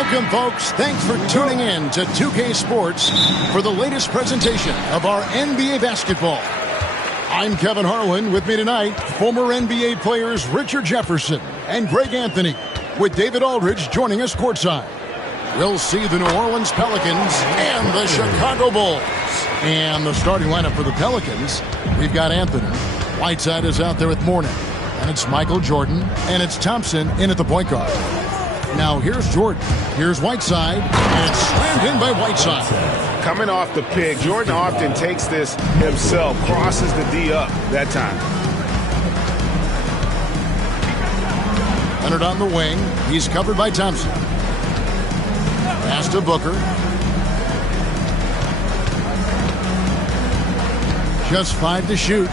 Welcome, folks. Thanks for tuning in to 2K Sports for the latest presentation of our NBA basketball. I'm Kevin Harlan. With me tonight, former NBA players Richard Jefferson and Greg Anthony, with David Aldridge joining us courtside. We'll see the New Orleans Pelicans and the Chicago Bulls. And the starting lineup for the Pelicans, we've got Anthony. Whiteside is out there with Mourning. And it's Michael Jordan. And it's Thompson in at the point guard. Now here's Jordan. Here's Whiteside. And it's slammed in by Whiteside. Coming off the pick, Jordan often takes this himself, crosses the D up that time. Leonard on the wing. He's covered by Thompson. Pass to Booker. Just 5 to shoot.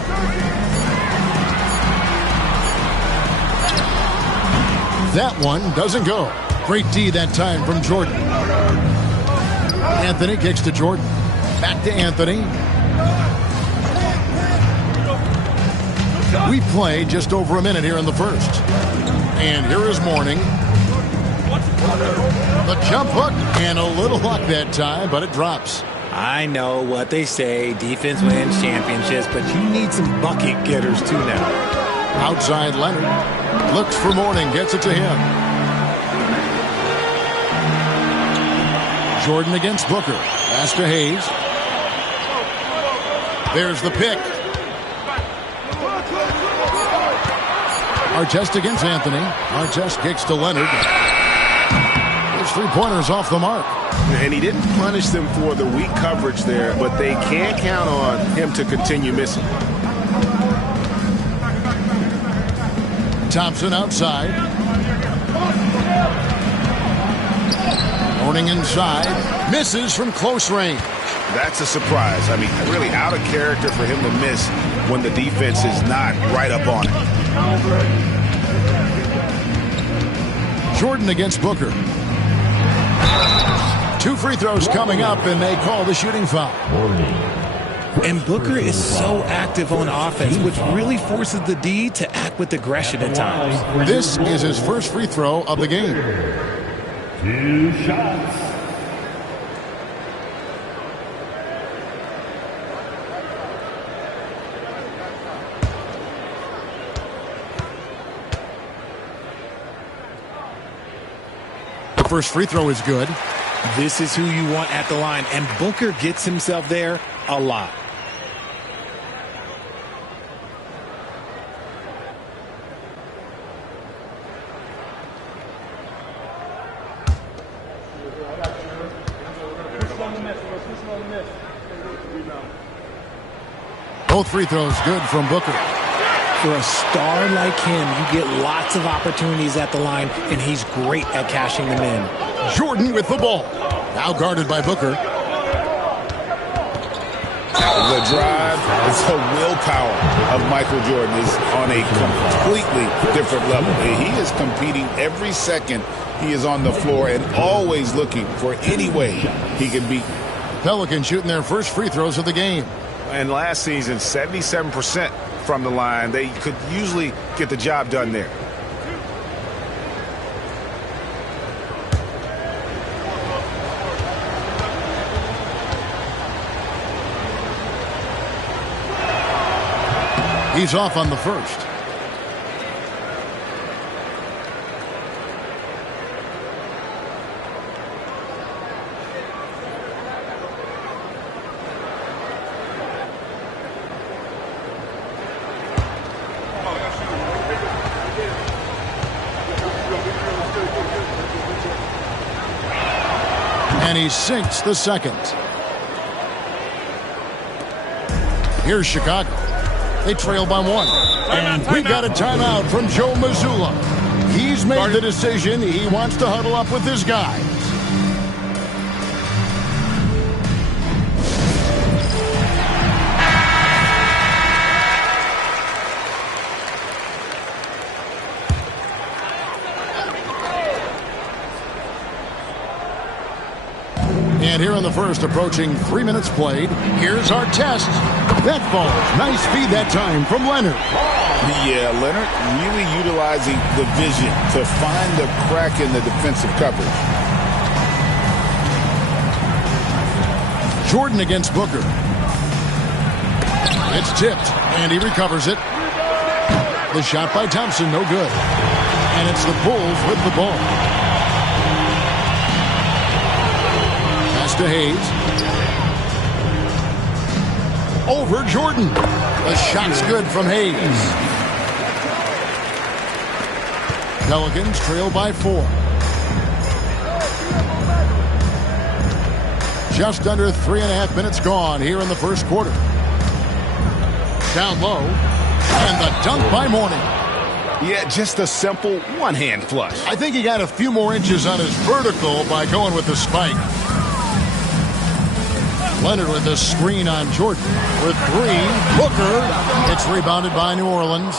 That one doesn't go. Great D that time from Jordan. Anthony kicks to Jordan. Back to Anthony. We play just over a minute here in the first. And here is Mourning. The jump hook and a little luck that time, but it drops. I know what they say, defense wins championships, but you need some bucket getters too now. Outside Leonard. Looks for Mourning, gets it to him. Jordan against Booker. Pass to Hayes. There's the pick. Artest against Anthony. Artest kicks to Leonard. His three-pointers off the mark. And he didn't punish them for the weak coverage there, but they can't count on him to continue missing. Thompson outside. Mourning inside. Misses from close range. That's a surprise. I mean, really out of character for him to miss when the defense is not right up on it. Jordan against Booker. 2 free throws coming up, and they call the shooting foul. And Booker is so active on offense, which really forces the D to act with aggression at times. This is his first free throw of the game. 2 shots. The first free throw is good. This is who you want at the line, and Booker gets himself there a lot. Both free throws good from Booker. For a star like him, you get lots of opportunities at the line, and he's great at cashing them in. Jordan with the ball. Now guarded by Booker. The drive, the willpower of Michael Jordan is on a completely different level. He is competing every second he is on the floor and always looking for any way he can beat. Pelicans shooting their first free throws of the game. And last season, 77% from the line. They could usually get the job done there. He's off on the first. And he sinks the second. Here's Chicago. They trail by 1. And we got a timeout from Joe Mazzulla. He's made the decision. He wants to huddle up with his guys. And here in the first, approaching 3 minutes played, here's our test. That falls. Nice feed that time from Leonard. Yeah, Leonard really utilizing the vision to find the crack in the defensive coverage. Jordan against Booker. It's tipped, and he recovers it. The shot by Thompson, no good. And it's the Bulls with the ball. Pass to Hayes. Over Jordan. The shot's good from Hayes. Pelicans trail by 4. Just under 3.5 minutes gone here in the first quarter. Down low. And the dunk by Mourning. Yeah, just a simple one-hand flush. I think he got a few more inches on his vertical by going with the spike. Leonard with the screen on Jordan. With 3. Booker. It's rebounded by New Orleans.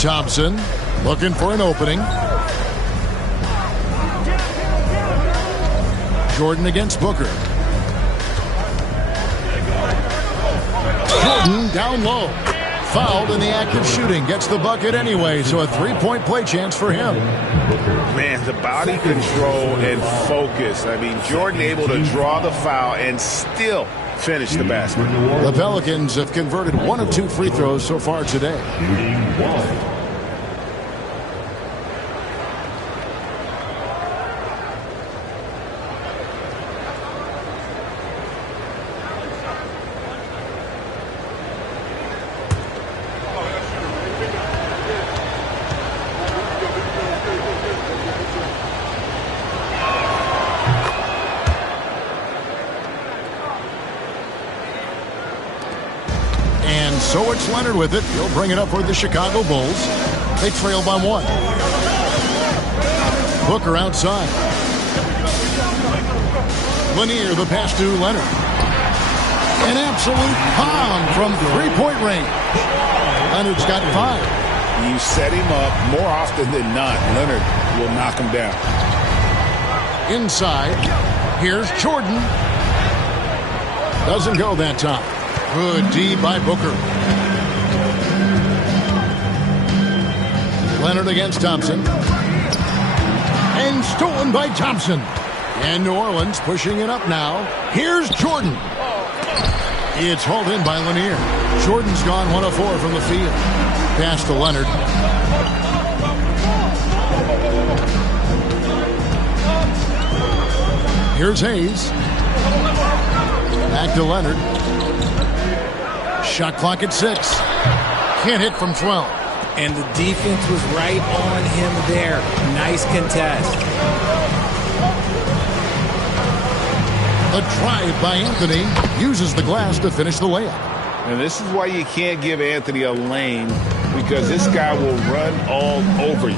Thompson looking for an opening. Jordan against Booker. Jordan down low. Fouled in the act of shooting. Gets the bucket anyway, so a 3-point play chance for him. Man, the body control and focus. I mean, Jordan able to draw the foul and still finish the basket. The Pelicans have converted 1 of 2 free throws so far today. So it's Leonard with it. He'll bring it up for the Chicago Bulls. They trail by 1. Booker outside. Lanier, the pass to Leonard. An absolute bomb from 3-point range. Leonard's got 5. You set him up more often than not. Leonard will knock him down. Inside. Here's Jordan. Doesn't go that time. Good D by Booker. Leonard against Thompson. And stolen by Thompson. And New Orleans pushing it up now. Here's Jordan. It's hauled in by Lanier. Jordan's gone 1 of 4 from the field. Pass to Leonard. Here's Hayes. Back to Leonard. Shot clock at 6. Can't hit from 12. And the defense was right on him there. Nice contest. The drive by Anthony uses the glass to finish the layup. And this is why you can't give Anthony a lane, because this guy will run all over you.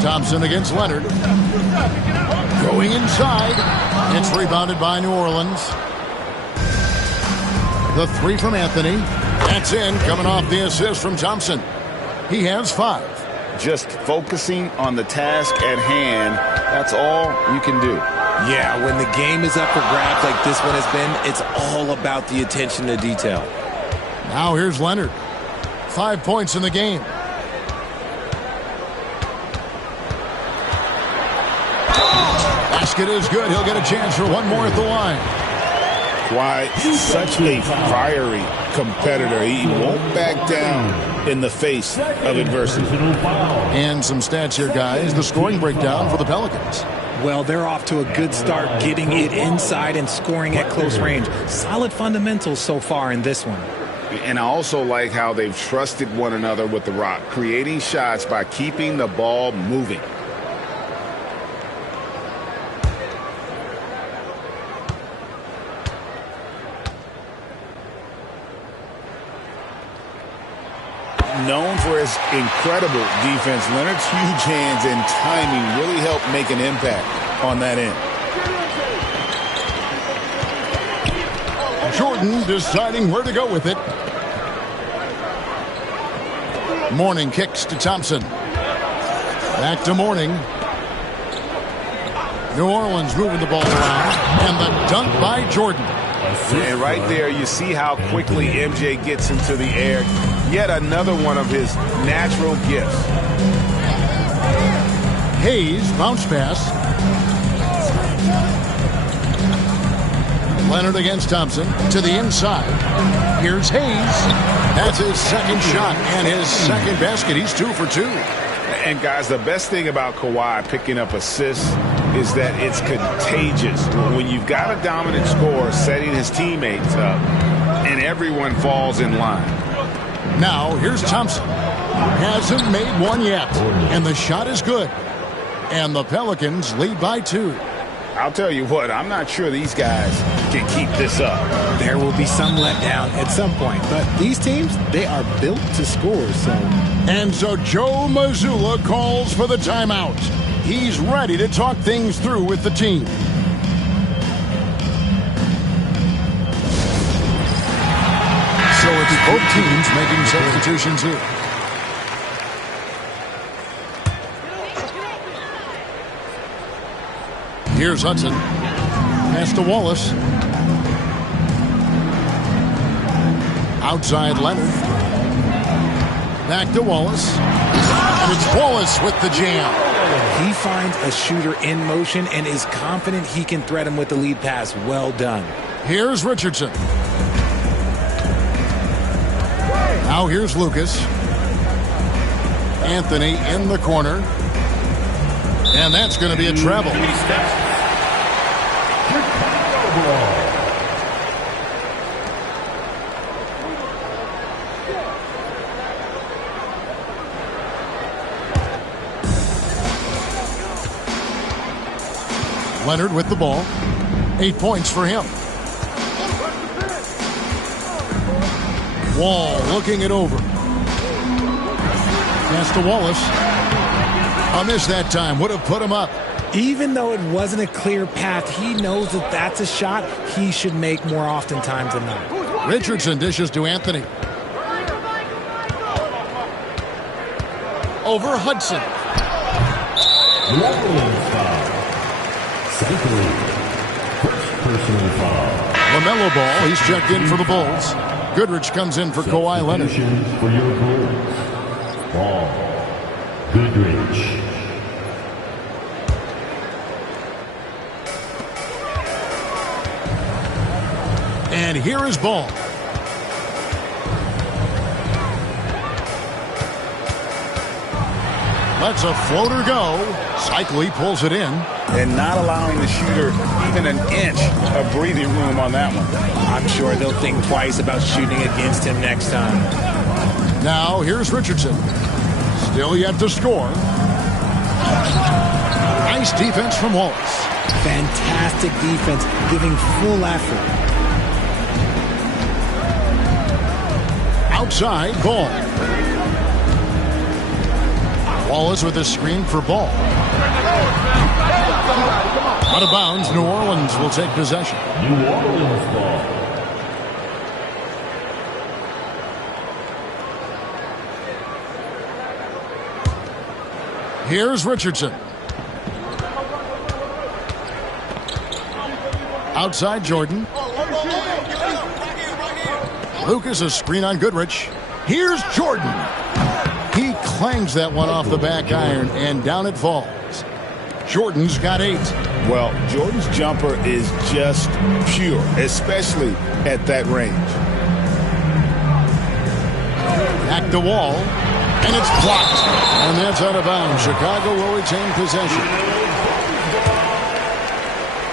Thompson against Leonard. Going inside. It's rebounded by New Orleans. The 3 from Anthony. That's in, coming off the assist from Thompson. He has 5. Just focusing on the task at hand, that's all you can do. Yeah, when the game is up for grabs like this one has been, it's all about the attention to detail. Now here's Leonard. 5 points in the game. Basket is good. He'll get a chance for 1 more at the line. Why, such a fiery competitor. He won't back down in the face of adversity. And some stats here, guys. The scoring breakdown for the Pelicans. Well, they're off to a good start getting it inside and scoring at close range. Solid fundamentals so far in this one. And I also like how they've trusted one another with the rock, creating shots by keeping the ball moving. Known for his incredible defense, Leonard's huge hands and timing really help make an impact on that end. Jordan deciding where to go with it. Mourning kicks to Thompson. Back to Mourning. New Orleans moving the ball around. And the dunk by Jordan. And right there, you see how quickly MJ gets into the air. Yet another one of his natural gifts. Hayes, bounce pass. Leonard against Thompson to the inside. Here's Hayes. That's his second shot and his second basket. He's 2 for 2. And guys, the best thing about Kawhi picking up assists is that it's contagious. When you've got a dominant scorer setting his teammates up and everyone falls in line. Now here's Thompson. Hasn't made one yet. And the shot is good. And the Pelicans lead by 2. I'll tell you what, I'm not sure these guys can keep this up. There will be some letdown at some point, but these teams, they are built to score. And so Joe Mazzulla calls for the timeout. He's ready to talk things through with the team. So it's both teams making substitutions here. Here's Hudson. Pass to Wallace. Outside Leonard. Back to Wallace. And it's Wallace with the jam. He finds a shooter in motion and is confident he can thread him with the lead pass. Well done. Here's Richardson. Now here's Lucas. Anthony in the corner. And that's going to be a travel. Leonard with the ball. 8 points for him. Wall looking it over. Pass to Wallace. A miss that time. Would have put him up. Even though it wasn't a clear path, he knows that that's a shot he should make more often times than not. Richardson dishes to Anthony. Over Hudson. LaMelo Ball, he's checked in for the Bulls. Goodrich comes in for Kawhi Leonard. For your Bulls. Ball. Goodrich. And here is Ball. Lets a floater go. Cycli pulls it in. And not allowing the shooter even an inch of breathing room on that one. I'm sure they'll think twice about shooting against him next time. Now here's Richardson. Still yet to score. Nice defense from Wallace. Fantastic defense, giving full effort. Outside, Ball. Wallace with a screen for Ball. Out of bounds, New Orleans will take possession. New Orleans ball. Here's Richardson. Outside Jordan. Lucas a screen on Goodrich. Here's Jordan. He clangs that one off the back iron and down it falls. Jordan's got 8. Well, Jordan's jumper is just pure, especially at that range. Back to Wall. And it's blocked. And that's out of bounds. Chicago will retain possession.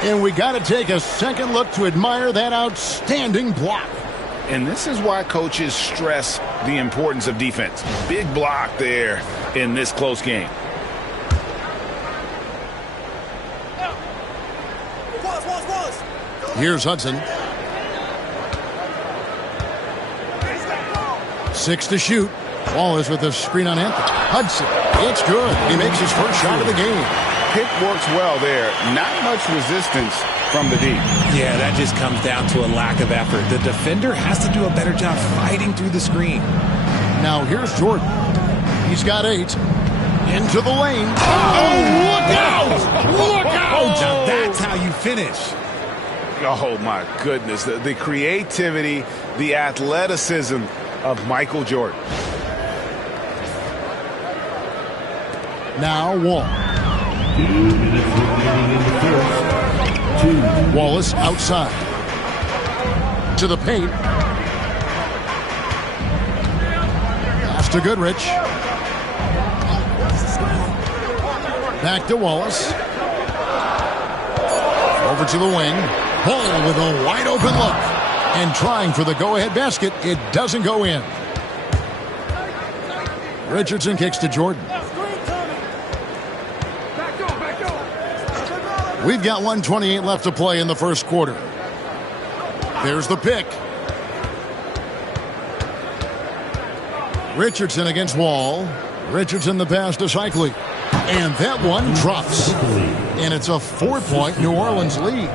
And we got to take a second look to admire that outstanding block. And this is why coaches stress the importance of defense. Big block there in this close game. Here's Hudson. 6 to shoot. Wallace with a screen on Anthony. Hudson. It's good. He makes his first shot of the game. Pick works well there. Not much resistance from the D. Yeah, that just comes down to a lack of effort. The defender has to do a better job fighting through the screen. Now here's Jordan. He's got 8. Into the lane. Oh, look out! Look out! Now that's how you finish. Oh, my goodness. The creativity, the athleticism of Michael Jordan. Now Wall. 2 minutes remaining in the first. 2. Wallace outside. To the paint. Pass to Goodrich. Back to Wallace. Over to the wing. Ball with a wide open look. And trying for the go-ahead basket. It doesn't go in. Richardson kicks to Jordan. We've got 1:28 left to play in the first quarter. There's the pick. Richardson against Wall. Richardson the pass to Shikely. And that one drops. And it's a 4-point New Orleans lead.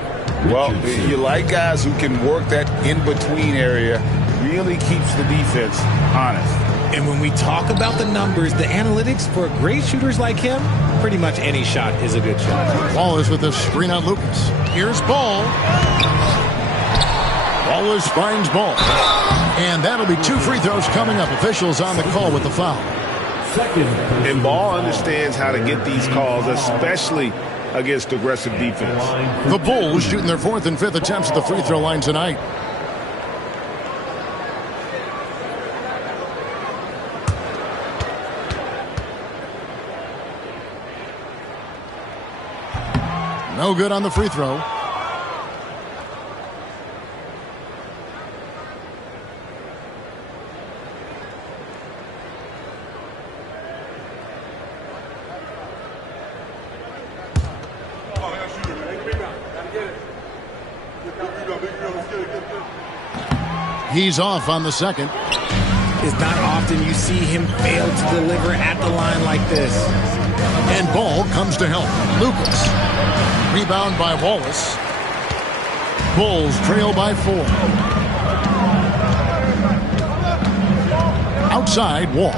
Well, you like guys who can work that in-between area. Really keeps the defense honest. And when we talk about the numbers, the analytics for great shooters like him, pretty much any shot is a good shot. Wallace with the screen on Lucas. Here's Ball. Wallace finds Ball. And that'll be 2 free throws coming up. Officials on the call with the foul. And Ball understands how to get these calls, especially against aggressive defense. The Bulls shooting their 4th and 5th attempts at the free throw line tonight. No good on the free throw. He's off on the second. It's not often you see him fail to deliver at the line like this. And Ball comes to help. Lucas. Rebound by Wallace. Bulls trail by 4. Outside, Wall.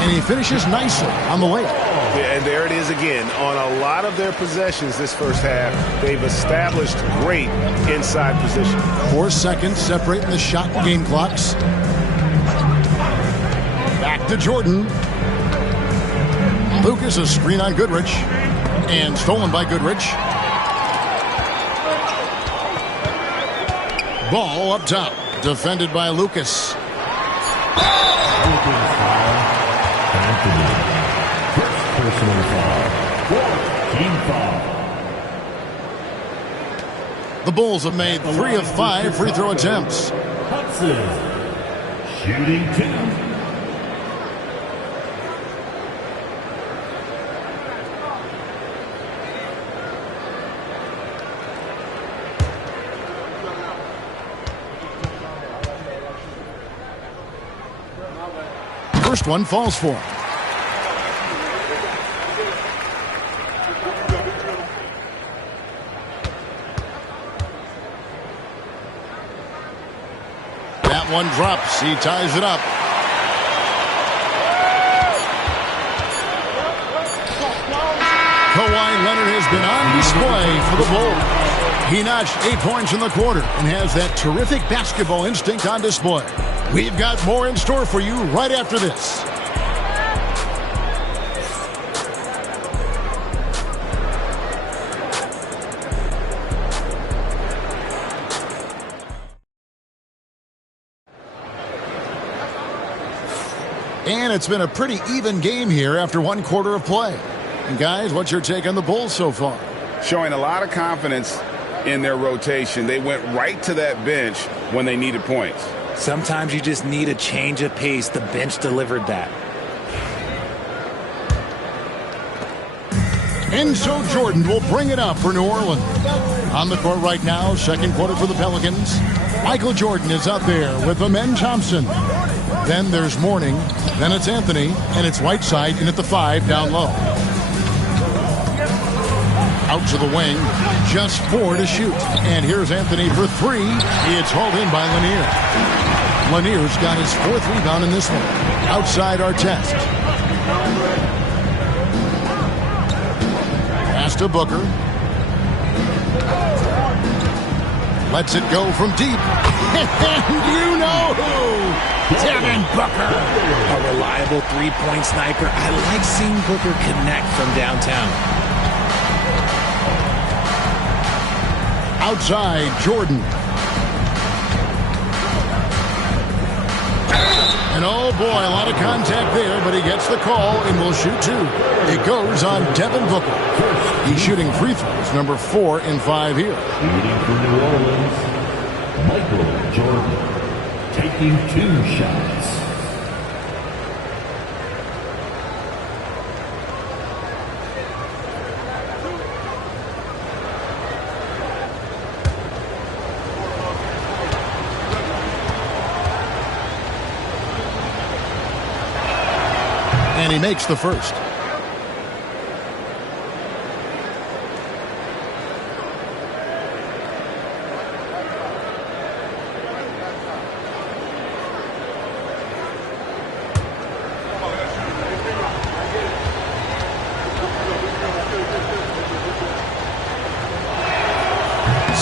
And he finishes nicely on the layup. Yeah, and there it is again. On a lot of their possessions this first half, they've established great inside position. 4 seconds separating the shot and game clocks. Back to Jordan. Lucas, a screen on Goodrich. And stolen by Goodrich. Ball up top. Defended by Lucas. Personal foul. Team foul. The Bulls have made 3 of 5 free throw attempts. Hudson. Shooting 2. First one falls for him. That one drops. He ties it up. Kawhi Leonard has been on display for the Bulls. He notched 8 points in the quarter and has that terrific basketball instinct on display. We've got more in store for you right after this. And it's been a pretty even game here after 1 quarter of play. And guys, what's your take on the Bulls so far? Showing a lot of confidence in their rotation. They went right to that bench when they needed points. Sometimes you just need a change of pace. The bench delivered that. And so Jordan will bring it up for New Orleans. On the court right now, second quarter for the Pelicans. Michael Jordan is up there with Amen Thompson. Then there's Mourning. Then it's Anthony. And it's Whiteside in at the 5 down low. Out to the wing. Just 4 to shoot. And here's Anthony for 3. It's hauled in by Lanier. Lanier's got his 4th rebound in this one. Outside Artest. Pass to Booker. Lets it go from deep. And you know who? Devin Booker. A reliable three-point sniper. I like seeing Booker connect from downtown. Outside, Jordan. And oh boy, a lot of contact there, but he gets the call and will shoot two. It goes on Devin Booker. He's shooting free throws, number 4 in 5 here. Shooting for New Orleans, Michael Jordan, taking 2 shots. And he makes the first.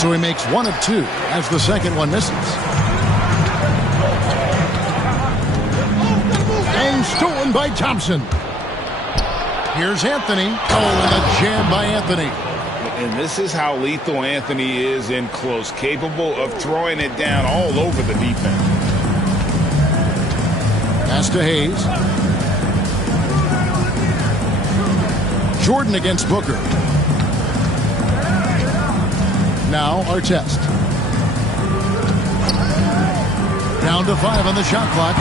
So he makes 1 of 2 as the second one misses. And stolen by Thompson. Here's Anthony. Oh, and a jam by Anthony. And this is how lethal Anthony is in close, capable of throwing it down all over the defense. Pass to Hayes. Jordan against Booker. Now Artest. Down to 5 on the shot clock.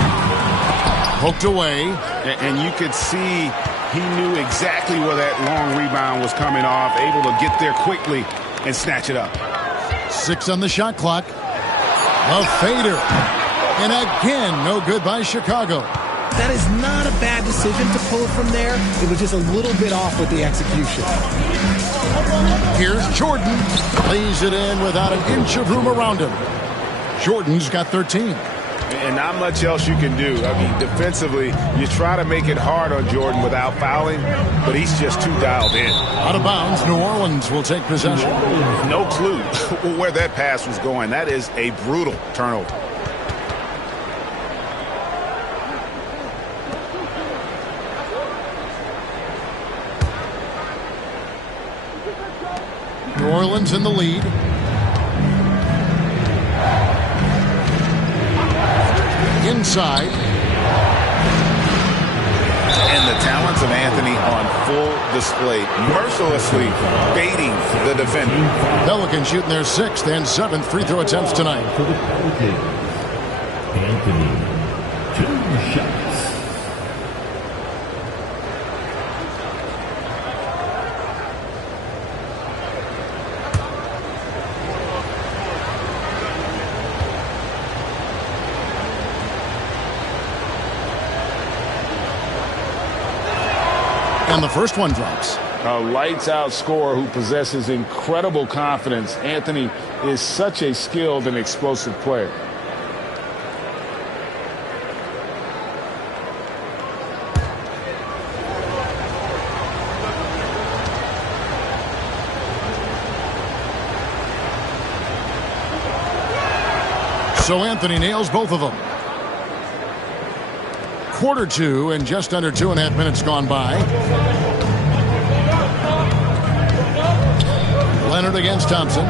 Poked away. And you could see he knew exactly where that long rebound was coming off, able to get there quickly and snatch it up. 6 on the shot clock. A fader. And again, no good by Chicago. That is not a bad decision to pull it from there. It was just a little bit off with the execution. Here's Jordan. Lays it in without an inch of room around him. Jordan's got 13. And not much else you can do. I mean, defensively, you try to make it hard on Jordan without fouling, but he's just too dialed in. Out of bounds, New Orleans will take possession. No clue where that pass was going. That is a brutal turnover. New Orleans in the lead. Inside. And the talents of Anthony on full display, mercilessly baiting the defender. Pelicans shooting their 6th and 7th free throw attempts tonight. For the Pelicans, Anthony, 2 shots. And the first one drops. A lights-out scorer who possesses incredible confidence. Anthony is such a skilled and explosive player. So Anthony nails both of them. Quarter 2 and just under 2.5 minutes gone by. Leonard against Thompson.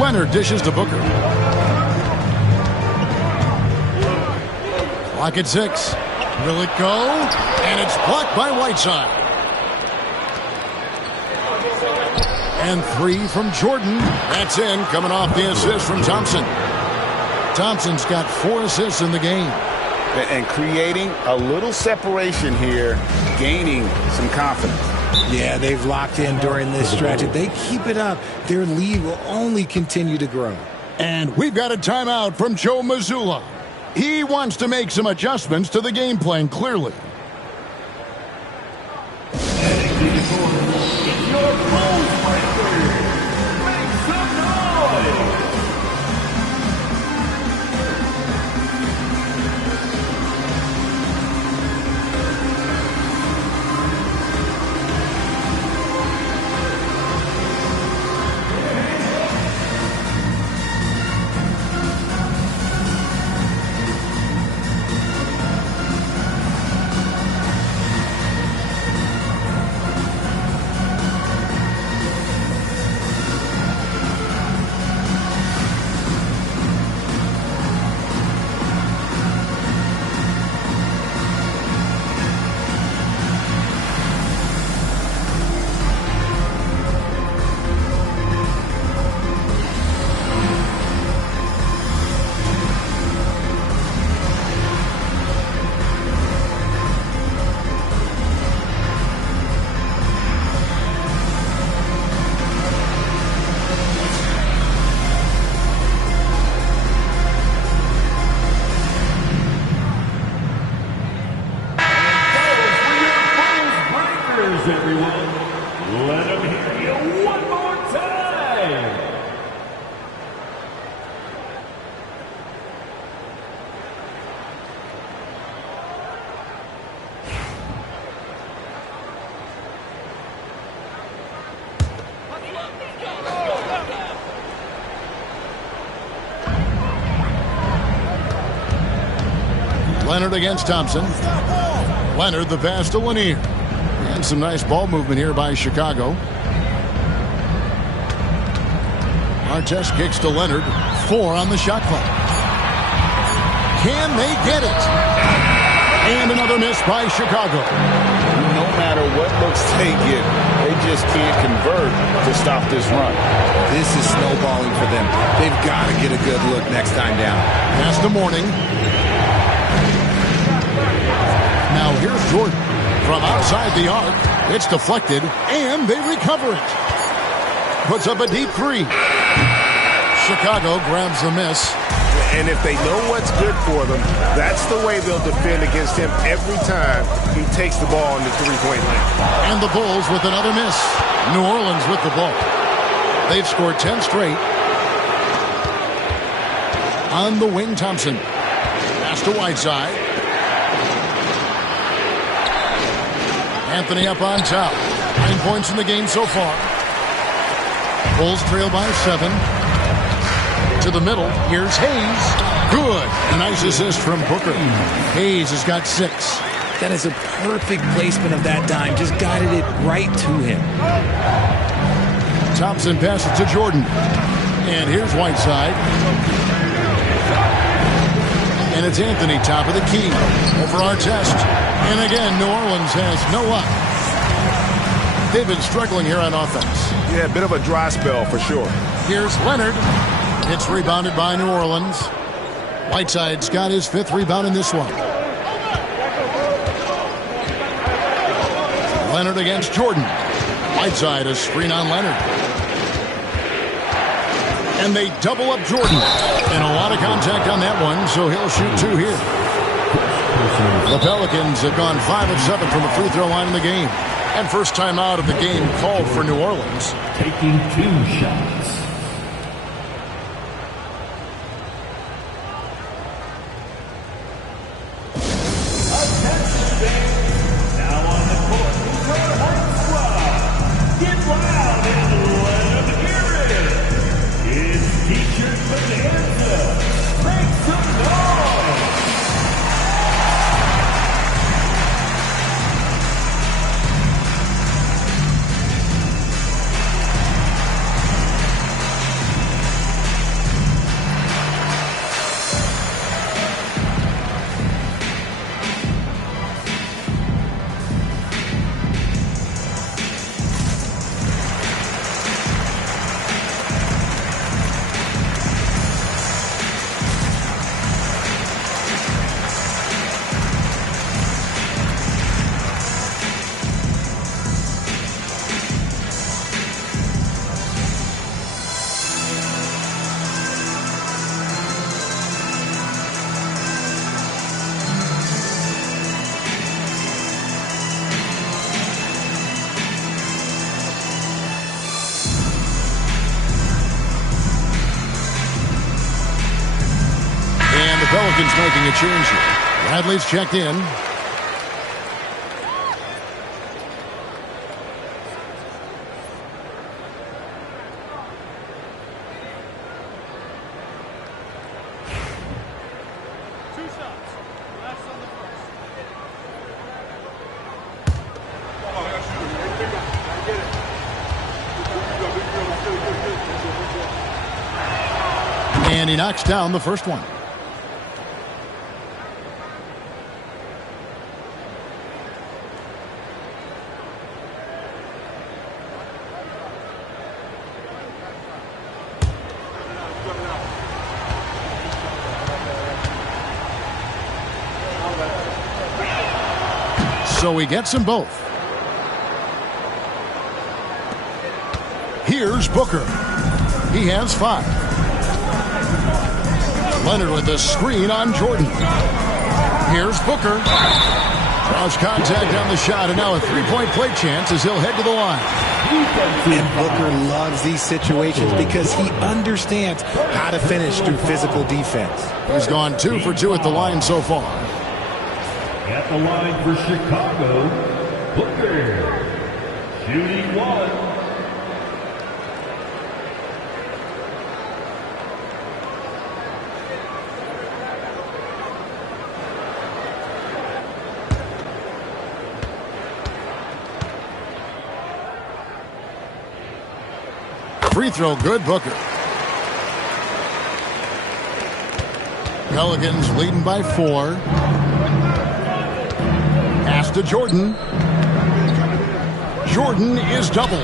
Leonard dishes to Booker. Clock at 6. Will it go? And it's blocked by Whiteside. And 3 from Jordan. That's in, coming off the assist from Thompson. Thompson's got 4 assists in the game. And creating a little separation here, gaining some confidence. Yeah, they've locked in during this stretch. If they keep it up, their lead will only continue to grow. And we've got a timeout from Joe Mazzulla. He wants to make some adjustments to the game plan, clearly. numbers, everyone. Let them hear you one more time. Leonard against Thompson. Leonard the pass to Lanier. And some nice ball movement here by Chicago. Artest kicks to Leonard. 4 on the shot clock. Can they get it? And another miss by Chicago. No matter what looks they get, they just can't convert to stop this run. This is snowballing for them. They've got to get a good look next time down. Pass to Mourning. Now here's Jordan. From outside the arc, it's deflected, and they recover it. Puts up a deep 3. Chicago grabs the miss. And if they know what's good for them, that's the way they'll defend against him every time he takes the ball in the three-point line. And the Bulls with another miss. New Orleans with the ball. They've scored 10 straight. On the wing, Thompson. Pass to Whiteside. Anthony up on top. 9 points in the game so far. Bulls trail by 7. To the middle. Here's Hayes. Good. A nice assist from Booker. Hayes has got 6. That is a perfect placement of that dime. Just guided it right to him. Thompson passes to Jordan. And here's Whiteside. And it's Anthony, top of the key. Over Artest. And again, New Orleans has no luck. They've been struggling here on offense. Yeah, a bit of a dry spell for sure. Here's Leonard. It's rebounded by New Orleans. Whiteside's got his 5th rebound in this one. Leonard against Jordan. Whiteside, a screen on Leonard. And they double up Jordan. And a lot of contact on that one, so he'll shoot 2 here. The Pelicans have gone 5 of 7 from the free throw line in the game. And first time out of the game called for New Orleans. Taking 2 shots. Pelicans making a change here. Bradley's checked in. And he knocks down the first one. So he gets them both. Here's Booker. He has 5. Leonard with the screen on Jordan. Here's Booker. Draws contact on the shot, and now a three-point play chance as he'll head to the line. And Booker loves these situations because he understands how to finish through physical defense. He's gone 2 for 2 at the line so far. At the line for Chicago, Booker. Shooting 1. Free throw good, Booker. Pelicans leading by 4. Pass to Jordan. Jordan is doubled.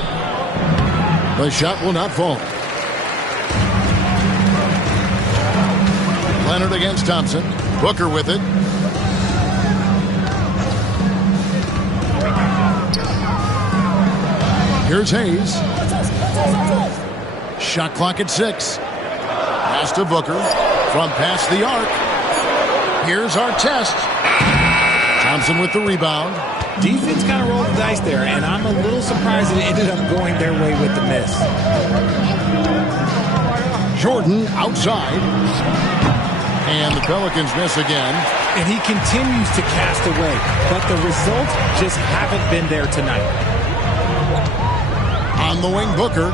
The shot will not fall. Leonard against Thompson. Booker with it. Here's Hayes. Shot clock at 6. Pass to Booker. From past the arc. Here's our test. Thompson with the rebound. Defense kind of rolled the dice there, and I'm a little surprised it ended up going their way with the miss. Jordan outside. And the Pelicans miss again. And he continues to cast away, but the results just haven't been there tonight. On the wing, Booker.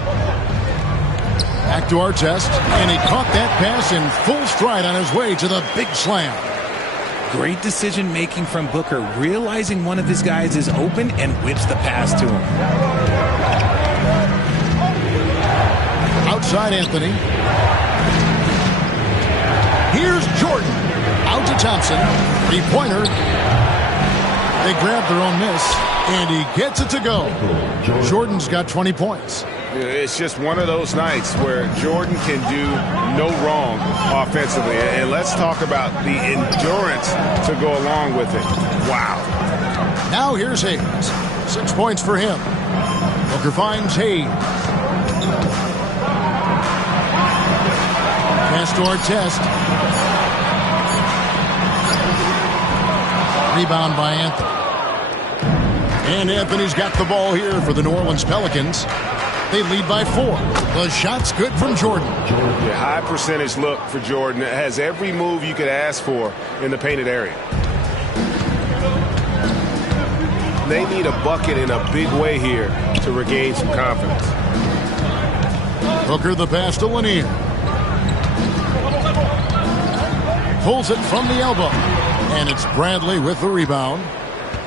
Back to our test, and he caught that pass in full stride on his way to the big slam. Great decision-making from Booker, realizing one of his guys is open and whips the pass to him. Outside Anthony. Here's Jordan. Out to Thompson. Three-pointer. They grab their own miss, and he gets it to go. Jordan's got 20 points. It's just one of those nights where Jordan can do no wrong offensively. And let's talk about the endurance to go along with it. Wow. Now here's Hayes. 6 points for him. Booker finds Hayes. Pass to our test. Rebound by Anthony. And Anthony's got the ball here for the New Orleans Pelicans. They lead by 4. The shot's good from Jordan. Yeah, high percentage look for Jordan. It has every move you could ask for in the painted area. They need a bucket in a big way here to regain some confidence. Booker the pass to Lanier. Pulls it from the elbow. And it's Bradley with the rebound.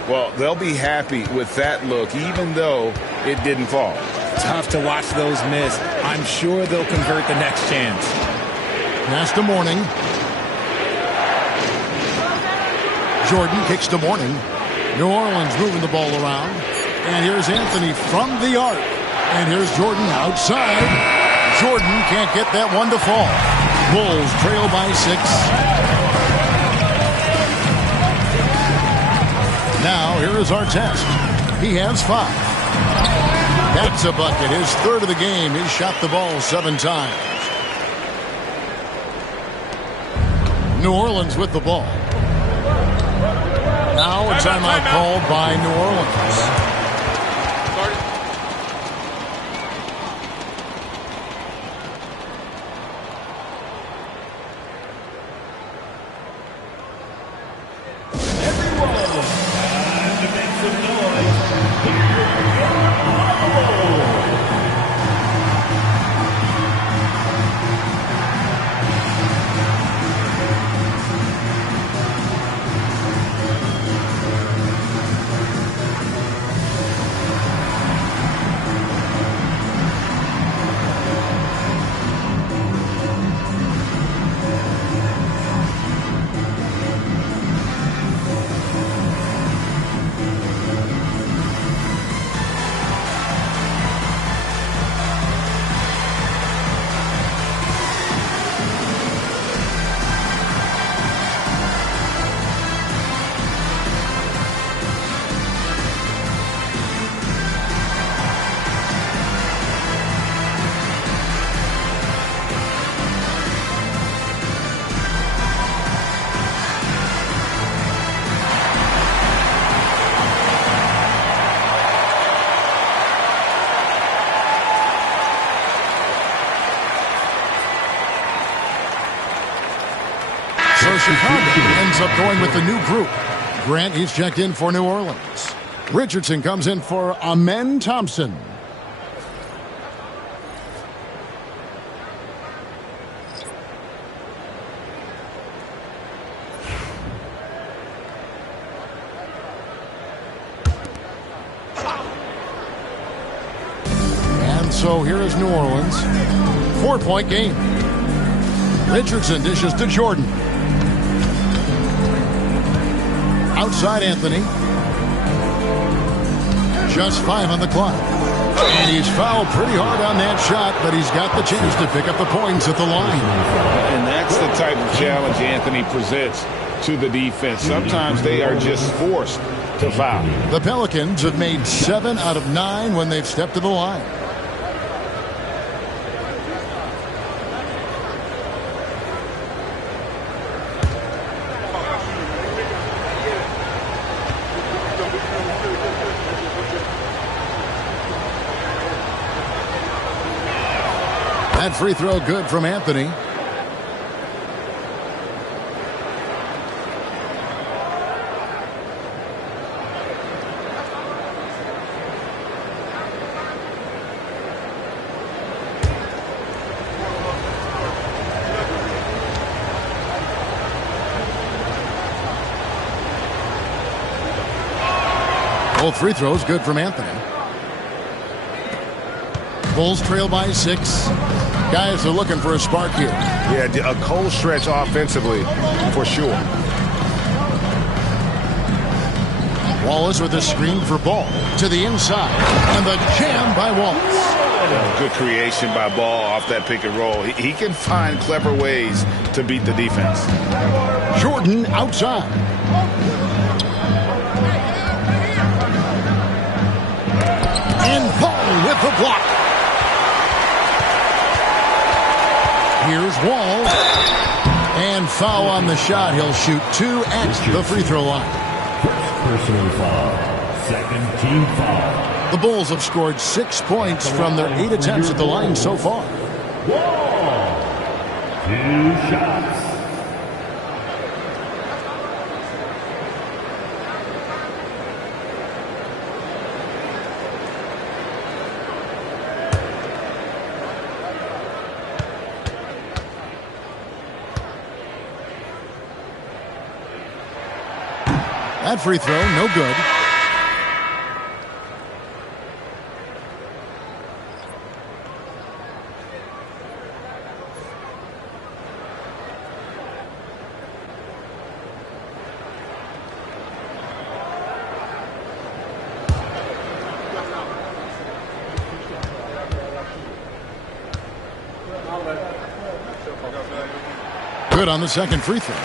Well, they'll be happy with that look, even though it didn't fall. Tough to watch those miss. I'm sure they'll convert the next chance. Pass to Mourning. Jordan kicks to Mourning. New Orleans moving the ball around. And here's Anthony from the arc. And here's Jordan outside. Jordan can't get that one to fall. Bulls trail by 6. Now here is our test. He has 5. That's a bucket. His 3rd of the game. He's shot the ball 7 times. New Orleans with the ball. Now a timeout called by New Orleans. Chicago ends up going with the new group. Grant, he's checked in for New Orleans. Richardson comes in for Amen Thompson. And so here is New Orleans. 4-point game. Richardson dishes to Jordan. Outside Anthony. Just 5 on the clock. And he's fouled pretty hard on that shot, but he's got the chance to pick up the points at the line. And that's the type of challenge Anthony presents to the defense. Sometimes they are just forced to foul. The Pelicans have made 7 out of 9 when they've stepped to the line. That free throw good from Anthony. Both free throws good from Anthony. Bulls trail by 6. Guys are looking for a spark here. Yeah, a cold stretch offensively for sure. Wallace with a screen for Ball to the inside. And the jam by Wallace. Good creation by Ball off that pick and roll. He can find clever ways to beat the defense. Jordan outside. And Ball with the block. Here's Wall. And foul on the shot. He'll shoot 2 at the free throw line. Personal foul. Second team foul. The Bulls have scored 6 points from their 8 attempts at the line so far. Wall. 2 shots. That free throw, no good. Good on the second free throw.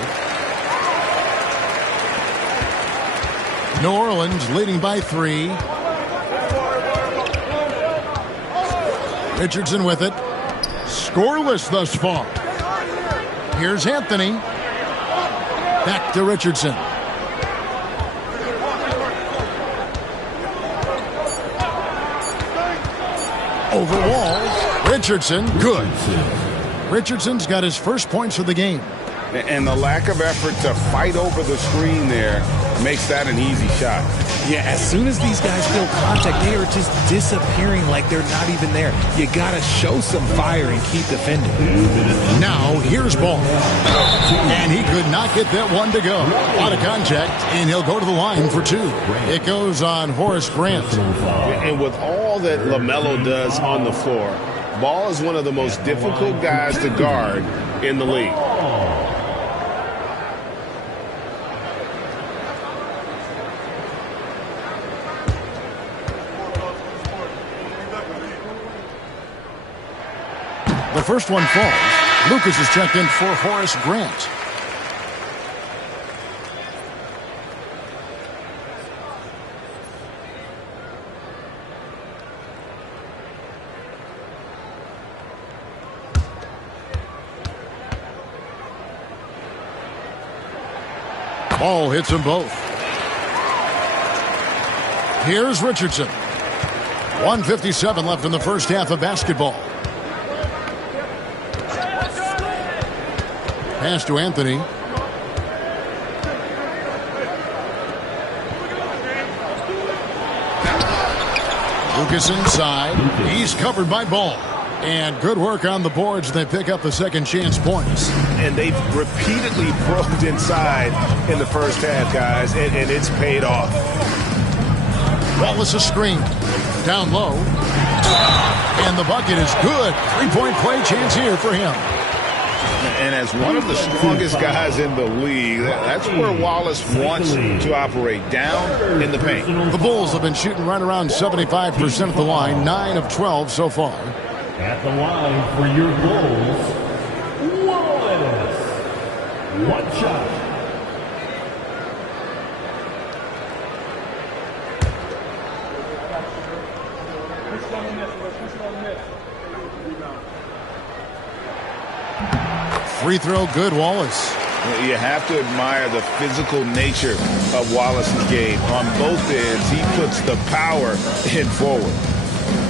New Orleans leading by 3. Richardson with it. Scoreless thus far. Here's Anthony. Back to Richardson. Over Walls. Richardson, good. Richardson's got his first points of the game. And the lack of effort to fight over the screen there makes that an easy shot. Yeah, as soon as these guys feel contact, they are just disappearing like they're not even there. You got to show some fire and keep defending. Now, here's Ball. And he could not get that one to go. Out of contact, and he'll go to the line for 2. It goes on Horace Grant. And with all that LaMelo does on the floor, Ball is one of the most difficult guys to guard in the league. The first one falls. Lucas is checked in for Horace Grant. Ball hits them both. Here's Richardson. 1:57 left in the first half of basketball. Pass to Anthony. Lucas inside. He's covered by Ball. And good work on the boards. They pick up the second chance points. And they've repeatedly probed inside in the first half, guys, and it's paid off. Wallace a screen. Down low. And the bucket is good. 3-point play chance here for him. And as one of the strongest guys in the league, that's where Wallace wants to operate, down in the paint. The Bulls have been shooting right around 75% at the line, 9 of 12 so far. At the line for your Bulls, Wallace. One shot. Free throw good, Wallace. You have to admire the physical nature of Wallace's game. On both ends, he puts the power in forward.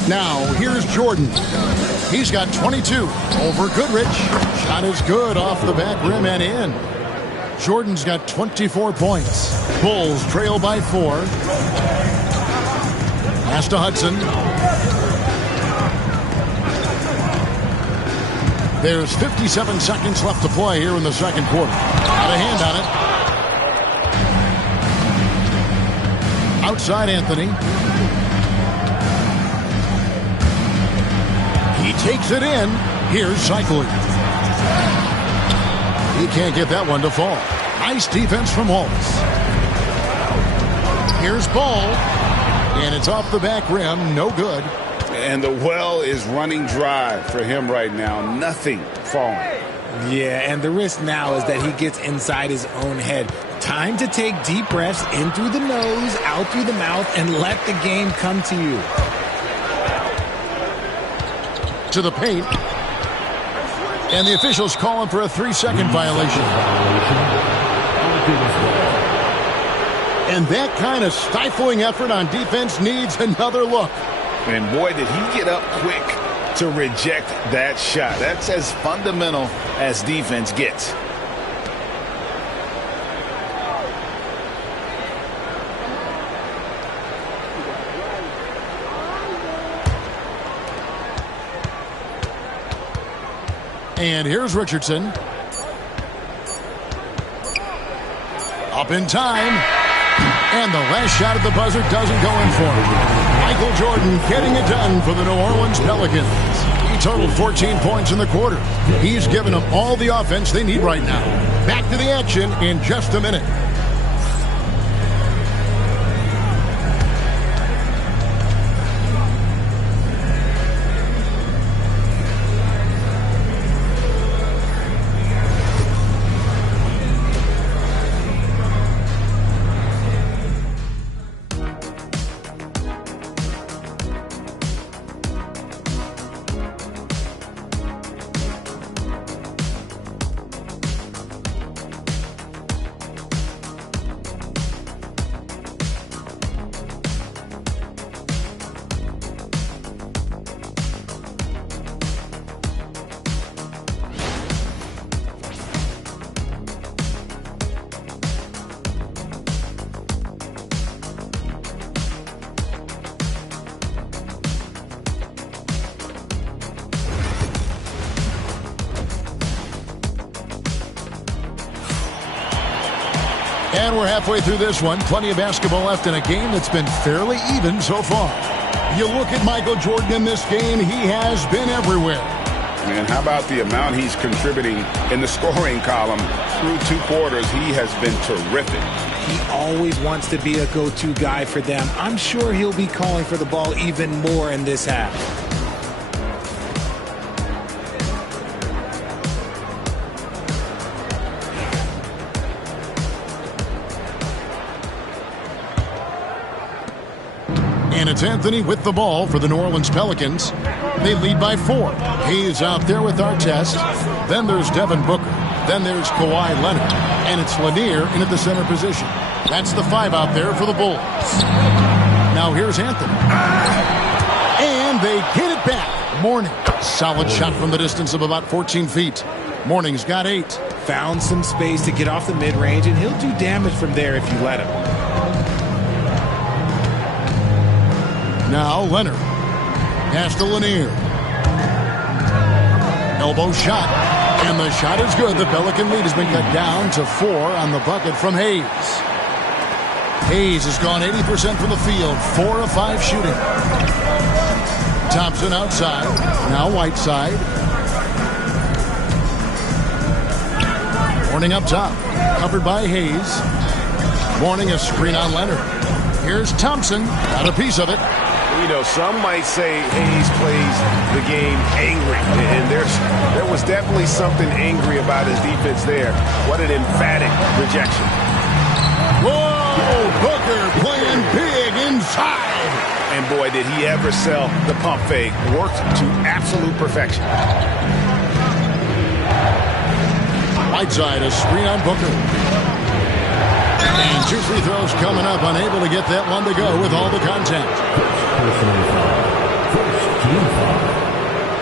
Now, here's Jordan. He's got 22 over Goodrich. Shot is good off the back rim and in. Jordan's got 24 points. Bulls trail by 4. Pass to Hudson. There's 57 seconds left to play here in the second quarter. Got a hand on it. Outside Anthony. He takes it in. Here's Cycling. He can't get that one to fall. Nice defense from Wallace. Here's Ball. And it's off the back rim. No good. And the well is running dry for him right now. Nothing falling. Yeah, and the risk now is that he gets inside his own head. Time to take deep breaths in through the nose, out through the mouth, and let the game come to you. To the paint. And the officials call him for a 3-second violation. And that kind of stifling effort on defense needs another look. And boy, did he get up quick to reject that shot. That's as fundamental as defense gets. And here's Richardson. Up in time. And the last shot at the buzzer doesn't go in for him. Michael Jordan getting it done for the New Orleans Pelicans. He totaled 14 points in the quarter. He's given them all the offense they need right now. Back to the action in just a minute. And we're halfway through this one. Plenty of basketball left in a game that's been fairly even so far. You look at Michael Jordan in this game, he has been everywhere. And how about the amount he's contributing in the scoring column through 2 quarters? He has been terrific. He always wants to be a go-to guy for them. I'm sure he'll be calling for the ball even more in this half. And it's Anthony with the ball for the New Orleans Pelicans. They lead by 4. He's out there with Artest. Then there's Devin Booker. Then there's Kawhi Leonard. And it's Lanier in at the center position. That's the 5 out there for the Bulls. Now here's Anthony. And they get it back. Mourning. Solid shot from the distance of about 14 feet. Mourning's got 8. Found some space to get off the mid-range, and he'll do damage from there if you let him. Now Leonard. Pass to Lanier. Elbow shot. And the shot is good. The Pelican lead has been cut down to 4 on the bucket from Hayes. Hayes has gone 80% from the field. 4 of 5 shooting. Thompson outside. Now Whiteside. Warning up top. Covered by Hayes. Warning a screen on Leonard. Here's Thompson. Got a piece of it. You know, some might say Hayes plays the game angry, and there was definitely something angry about his defense there. What an emphatic rejection. Whoa! Booker playing big inside. And boy, did he ever sell the pump fake. Worked to absolute perfection. Whiteside, a screen on Booker. And 2 free throws coming up. Unable to get that one to go with all the contact.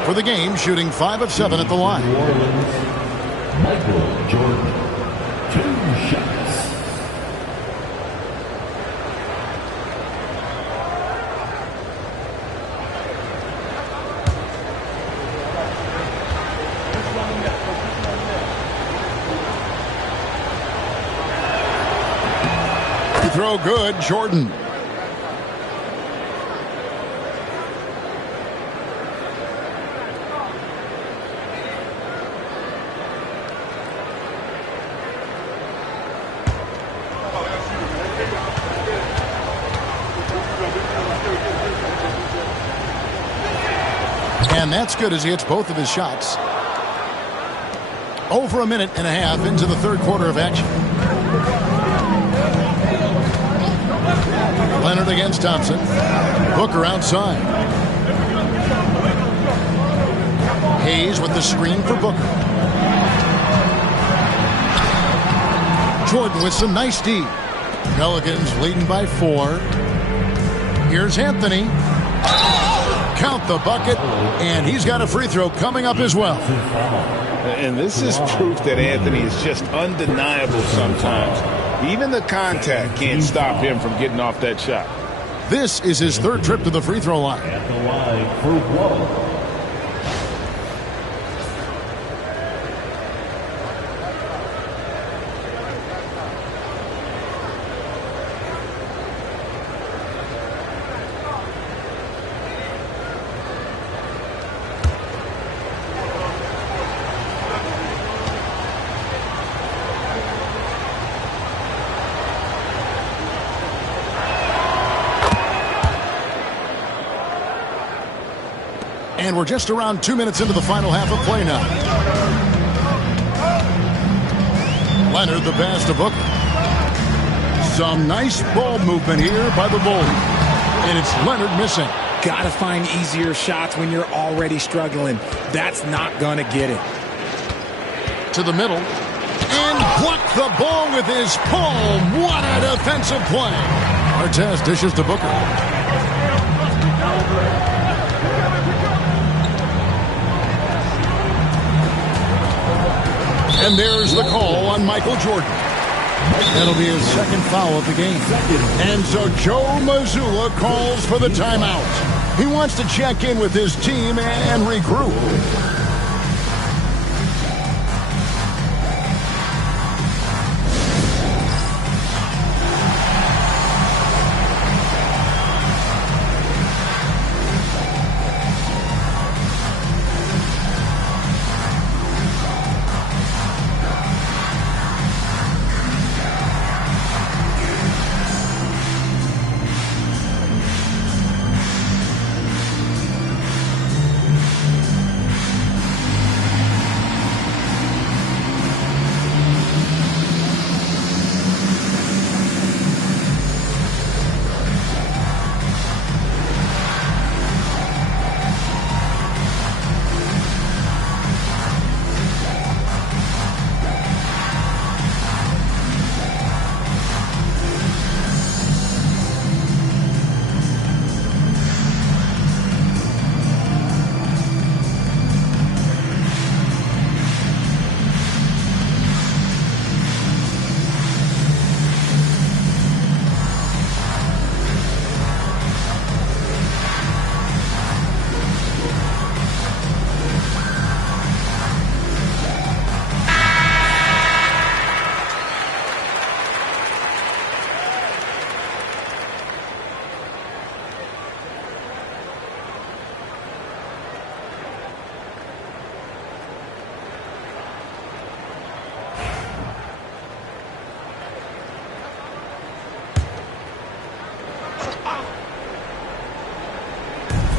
For the game, shooting 5 of 7 at the line. Michael Jordan, 2 shots. Throw good, Jordan. And that's good as he hits both of his shots. Over a minute and a half into the third quarter of action. Leonard against Thompson. Booker outside. Hayes with the screen for Booker. Jordan with some nice D. Pelicans leading by 4. Here's Anthony. Count the bucket, and he's got a free throw coming up as well. And this is proof that Anthony is just undeniable sometimes. Even the contact can't stop him from getting off that shot. This is his 3rd trip to the free throw line. At the line for 1. And we're just around 2 minutes into the final half of play now. Leonard the pass to Booker. Some nice ball movement here by the Bulls. And it's Leonard missing. Gotta find easier shots when you're already struggling. That's not gonna get it. To the middle. And blocked the ball with his palm. What a defensive play. Artest dishes to Booker. And there's the call on Michael Jordan. That'll be his 2nd foul of the game. And so Joe Mazzulla calls for the timeout. He wants to check in with his team and regroup.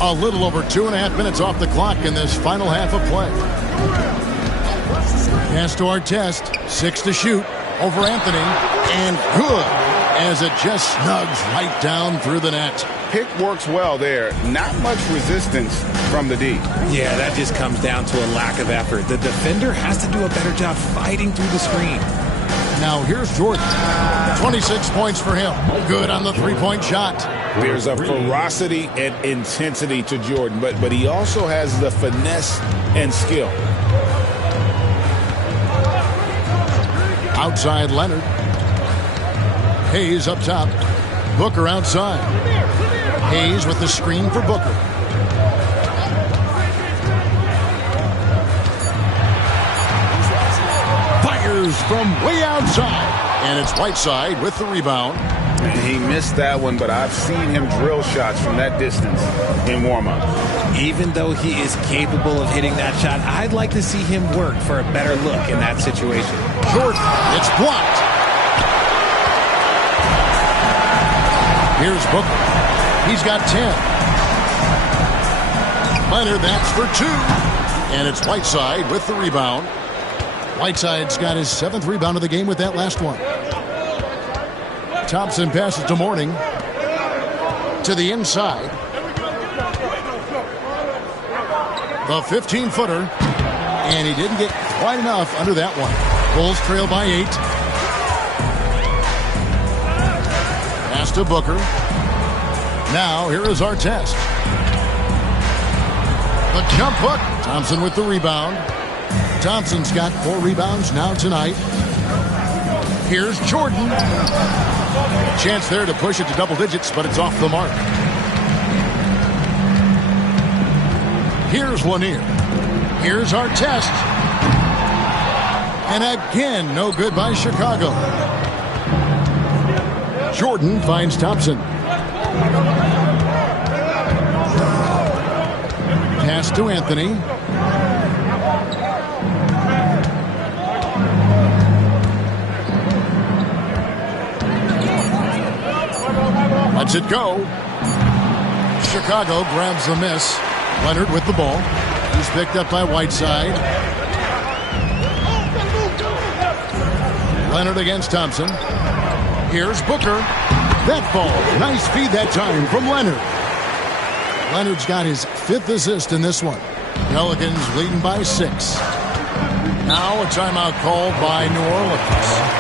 A little over 2.5 minutes off the clock in this final half of play. Pass to Artest. 6 to shoot. Over Anthony. And good, as it just snugs right down through the net. Pick works well there. Not much resistance from the D. Yeah, that just comes down to a lack of effort. The defender has to do a better job fighting through the screen. Now here's Jordan. 26 points for him. Good on the three-point shot. There's a ferocity and intensity to Jordan, but he also has the finesse and skill. Outside Leonard. Hayes up top. Booker outside. Hayes with the screen for Booker. Fires from way outside. And it's Whiteside with the rebound. And he missed that one, but I've seen him drill shots from that distance in warm-up. Even though he is capable of hitting that shot, I'd like to see him work for a better look in that situation. Jordan, it's blocked. Here's Booker. He's got 10. Leonard, that's for 2. And it's Whiteside with the rebound. Whiteside's got his 7th rebound of the game with that last one. Thompson passes to Mourning. To the inside. The 15-footer. And he didn't get quite enough under that one. Bulls trail by 8. Pass to Booker. Now, here is Artest. The jump hook. Thompson with the rebound. Thompson's got 4 rebounds now tonight. Here's Jordan. Chance there to push it to double digits, but it's off the mark. Here's Lanier. Here's Artest. And again, no good by Chicago. Jordan finds Thompson. Pass to Anthony. Lets it go. Chicago grabs the miss. Leonard with the ball. He's picked up by Whiteside. Leonard against Thompson. Here's Booker. That ball. Nice feed that time from Leonard. Leonard's got his 5th assist in this one. Pelicans leading by 6. Now a timeout called by New Orleans.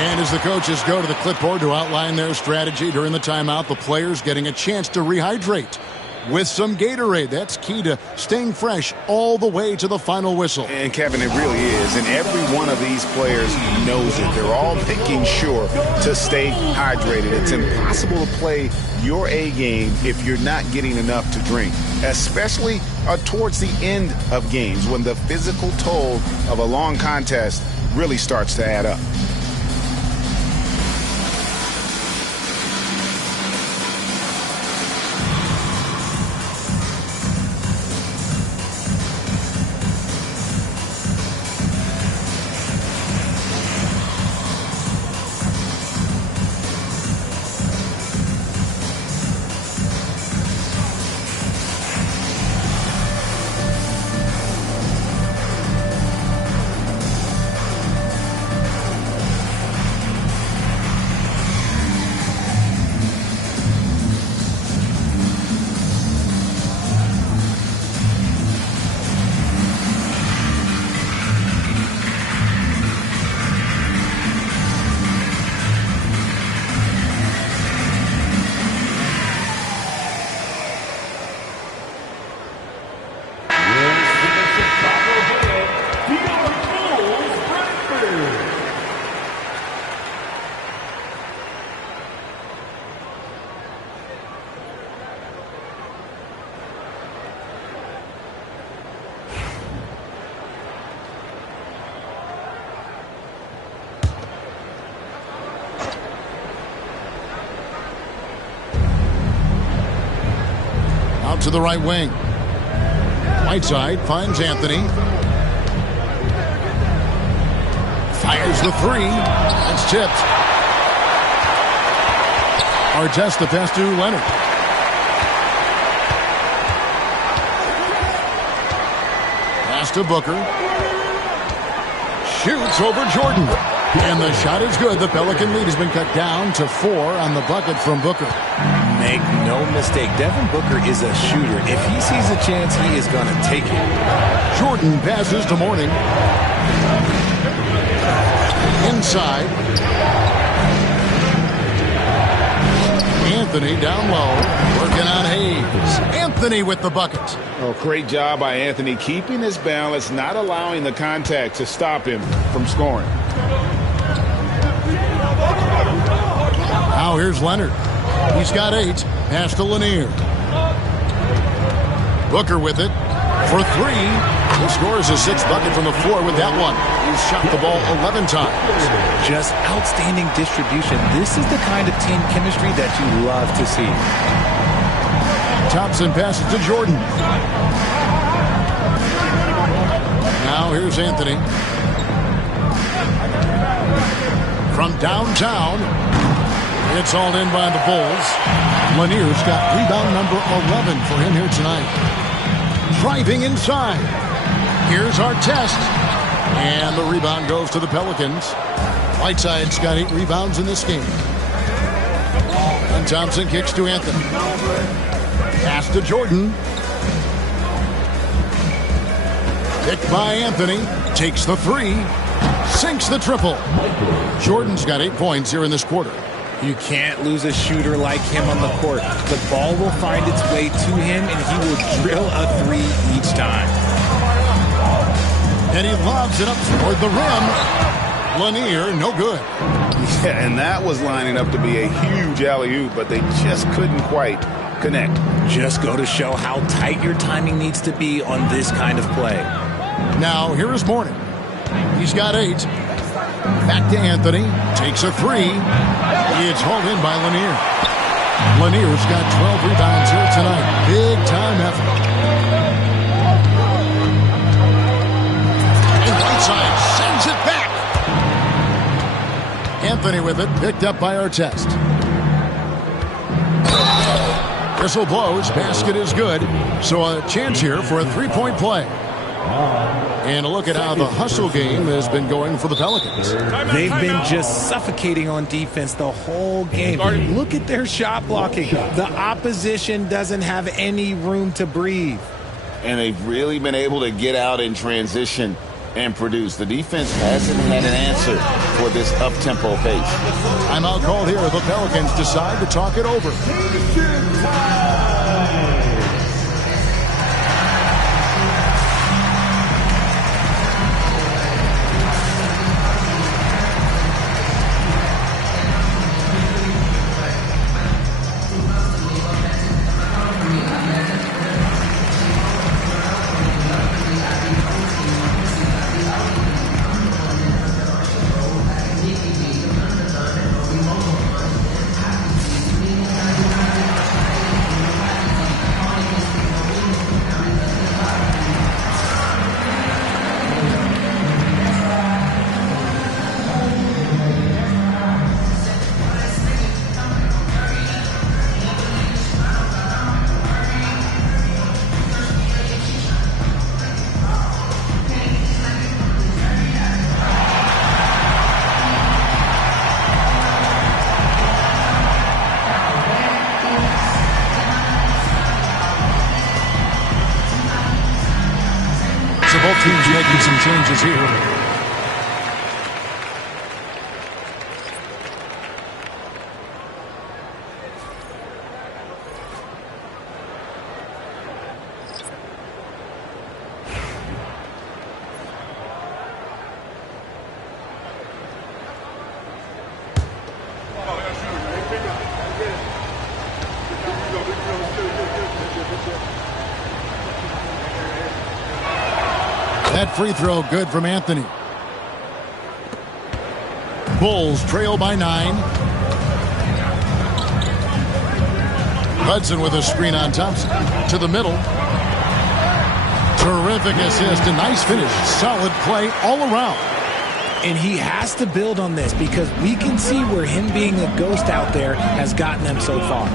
And as the coaches go to the clipboard to outline their strategy during the timeout, the players getting a chance to rehydrate with some Gatorade. That's key to staying fresh all the way to the final whistle. And Kevin, it really is. And every one of these players knows it. They're all making sure to stay hydrated. It's impossible to play your A game if you're not getting enough to drink, especially towards the end of games when the physical toll of a long contest really starts to add up. To the right wing. Whiteside finds Anthony. Fires the 3. It's tipped. Artest the pass to Leonard. Pass to Booker. Shoots over Jordan. And the shot is good. The Pelican lead has been cut down to 4 on the bucket from Booker. Make no mistake, Devin Booker is a shooter. If he sees a chance, he is going to take it. Jordan passes to Mourning. Inside. Anthony down low. Working on Hayes. Anthony with the bucket. Oh, great job by Anthony keeping his balance, not allowing the contact to stop him from scoring. Now here's Leonard. He's got 8. Pass to Lanier. Booker with it for 3. He scores his 6th bucket from the floor with that one. He's shot the ball 11 times. Just outstanding distribution. This is the kind of team chemistry that you love to see. Thompson passes to Jordan. Now here's Anthony. From downtown. It's all in by the Bulls. Lanier's got rebound number 11 for him here tonight. Driving inside. Here's Artest. And the rebound goes to the Pelicans. Whiteside's got 8 rebounds in this game. And Thompson kicks to Anthony. Pass to Jordan. Picked by Anthony. Takes the 3. Sinks the triple. Jordan's got 8 points here in this quarter. You can't lose a shooter like him on the court. The ball will find its way to him, and he will drill a 3 each time. And he lobs it up toward the rim. Lanier, no good. Yeah, and that was lining up to be a huge alley-oop, but they just couldn't quite connect. Just go to show how tight your timing needs to be on this kind of play. Now, here is Mourning. He's got 8. Back to Anthony. Takes a 3. It's hauled in by Lanier. Lanier's got 12 rebounds here tonight. Big time effort. And Whiteside sends it back. Anthony with it. Picked up by Artest. Whistle blows. Basket is good. So a chance here for a 3-point play. And a look at how the hustle game has been going for the Pelicans. They've been just suffocating on defense the whole game. Look at their shot blocking. The opposition doesn't have any room to breathe. And they've really been able to get out in transition and produce. The defense hasn't had an answer for this up-tempo pace. Timeout called here. The Pelicans decide to talk it over. So both teams making some changes here. That free throw good from Anthony. Bulls trail by 9. Hudson with a screen on Thompson. To the middle. Terrific assist. A nice finish. Solid play all around. And he has to build on this because we can see where him being a ghost out there has gotten them so far.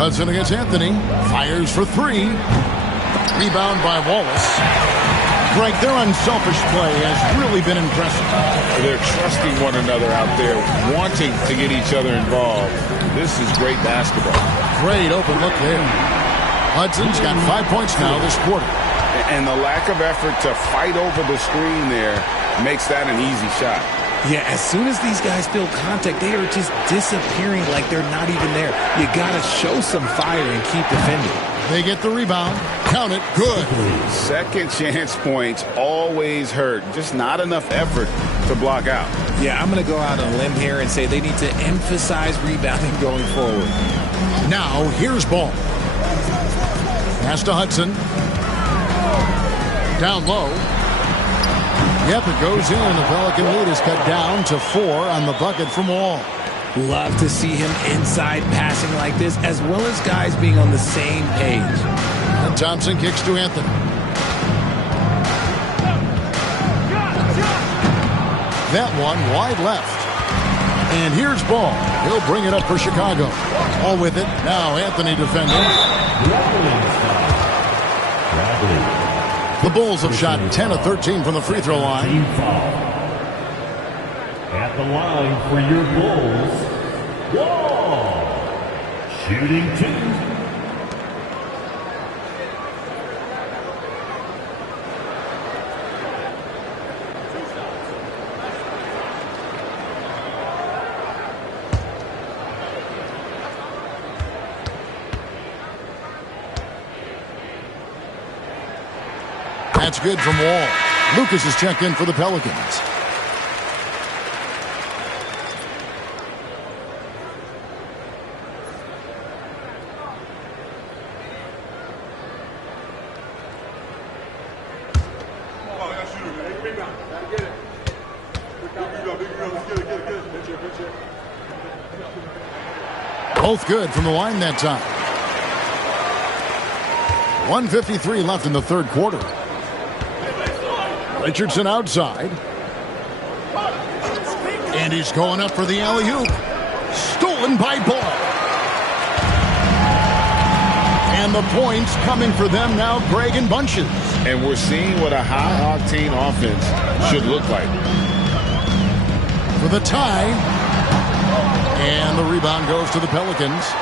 Hudson against Anthony. Fires for three. Rebound by Wallace. Greg, their unselfish play has really been impressive. They're trusting one another out there, wanting to get each other involved. This is great basketball. Great open look there. Hudson's got 5 points now this quarter. And the lack of effort to fight over the screen there makes that an easy shot. Yeah, as soon as these guys feel contact, they are just disappearing like they're not even there. You got to show some fire and keep defending. They get the rebound. Count it. Good. Second chance points always hurt. Just not enough effort to block out. Yeah, I'm going to go out on a limb here and say they need to emphasize rebounding going forward. Now, here's Ball. Pass to Hudson. Down low. Yep, it goes in. The Pelican lead is cut down to 4 on the bucket from Wall. Love to see him inside passing like this, as well as guys being on the same page. And Thompson kicks to Anthony. That one wide left. And here's Ball. He'll bring it up for Chicago. All with it. Now Anthony defending. The Bulls have shot 10 of 13 from the free throw line. At the line for your Bulls, Wall. Shooting 2. That's good from Wall. Lucas is checked in for the Pelicans. Both good from the line that time. 1:53 left in the third quarter. Richardson outside. And he's going up for the alley-oop. Stolen by Ball. And the points coming for them now, Greg, in bunches. And we're seeing what a high-octane offense should look like. For the tie. And the rebound goes to the Pelicans.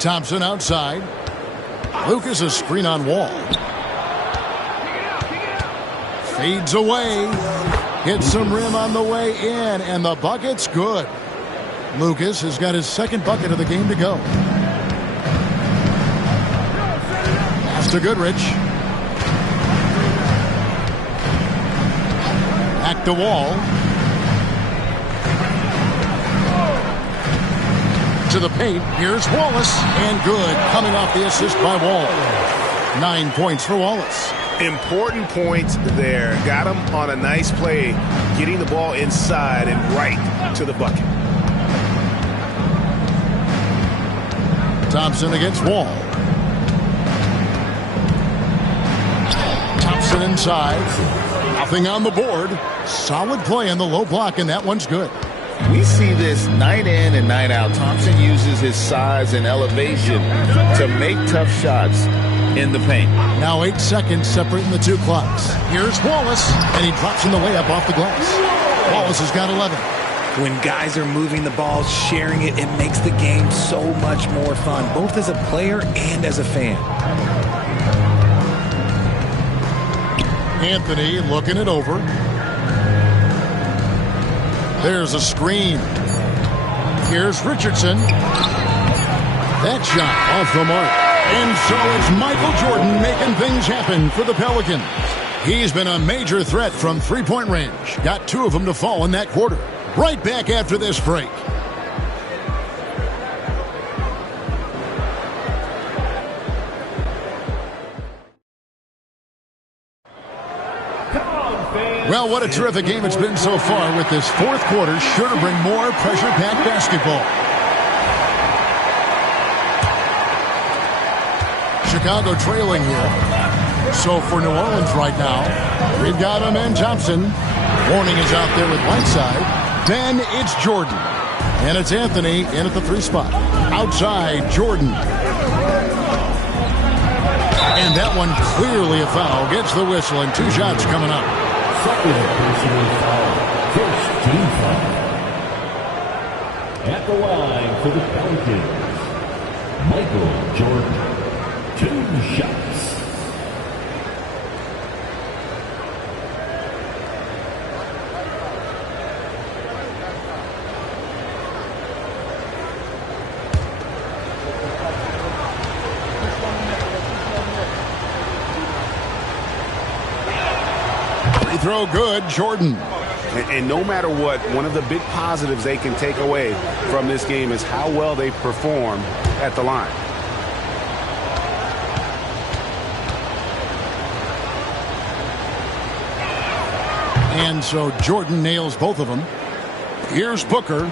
Thompson outside. Lucas a screen on Wall. Fades away. Hits some rim on the way in. And the bucket's good. Lucas has got his second bucket of the game to go. Pass to Goodrich. Back to Wall. To the paint. Here's Wallace. And good. Coming off the assist by Wall. 9 points for Wallace. Important points there. Got him on a nice play, getting the ball inside and right to the bucket. Thompson against Wall. Thompson inside. Nothing on the board. Solid play on the low block, and that one's good. We see this night in and night out. Thompson uses his size and elevation to make tough shots in the paint. Now 8 seconds separating the two clocks. Here's Wallace, and he drops in the layup off the glass. Wallace has got 11. When guys are moving the ball, sharing it, it makes the game so much more fun, both as a player and as a fan. Anthony looking it over. There's a screen. Here's Richardson. That shot off the mark. And so it's Michael Jordan making things happen for the Pelicans. He's been a major threat from three-point range. Got 2 of them to fall in that quarter. Right back after this break. Well, what a terrific game it's been so far, with this fourth quarter sure to bring more pressure-packed basketball. Chicago trailing here. So for New Orleans right now, we've got him and Thompson. Warning is out there with Whiteside. Then it's Jordan. And it's Anthony in at the 3 spot. Outside, Jordan. And that one clearly a foul. Gets the whistle and 2 shots coming up. Second personal foul. First team foul. At the line for the Pelicans, Michael Jordan. 2 shots. Free throw good, Jordan. And no matter what, one of the big positives they can take away from this game is how well they perform at the line. And so Jordan nails both of them. Here's Booker.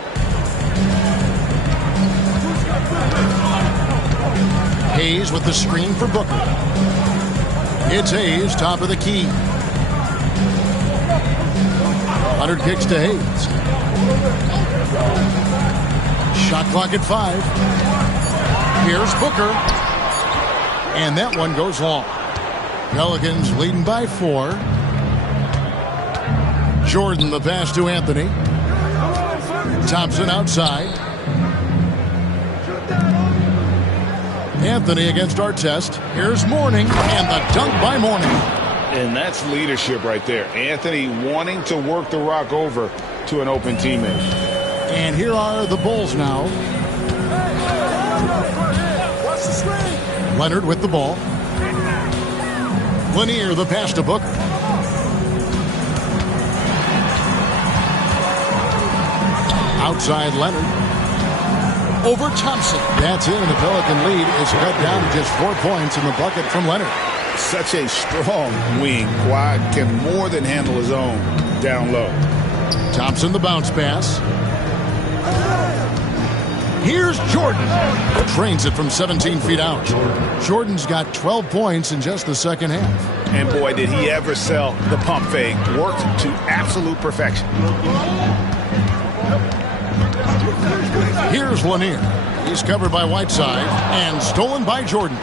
Hayes with the screen for Booker. It's Hayes, top of the key. Leonard kicks to Hayes. Shot clock at 5. Here's Booker. And that one goes long. Pelicans leading by 4. Jordan the pass to Anthony. Thompson outside. Anthony against Artest. Here's Mourning, and the dunk by Mourning. And that's leadership right there. Anthony wanting to work the rock over to an open teammate. And here are the Bulls now. Leonard with the ball. Lanier the pass to Booker. Outside Leonard. Over Thompson. That's it, and the Pelican lead is cut down to just 4 points in the bucket from Leonard. Such a strong wing. Quad can more than handle his own down low. Thompson the bounce pass. Here's Jordan. Trains it from 17 feet out. Jordan's got 12 points in just the second half. And boy, did he ever sell the pump fake. Worked to absolute perfection. Here's Lanier. He's covered by Whiteside and stolen by Jordan.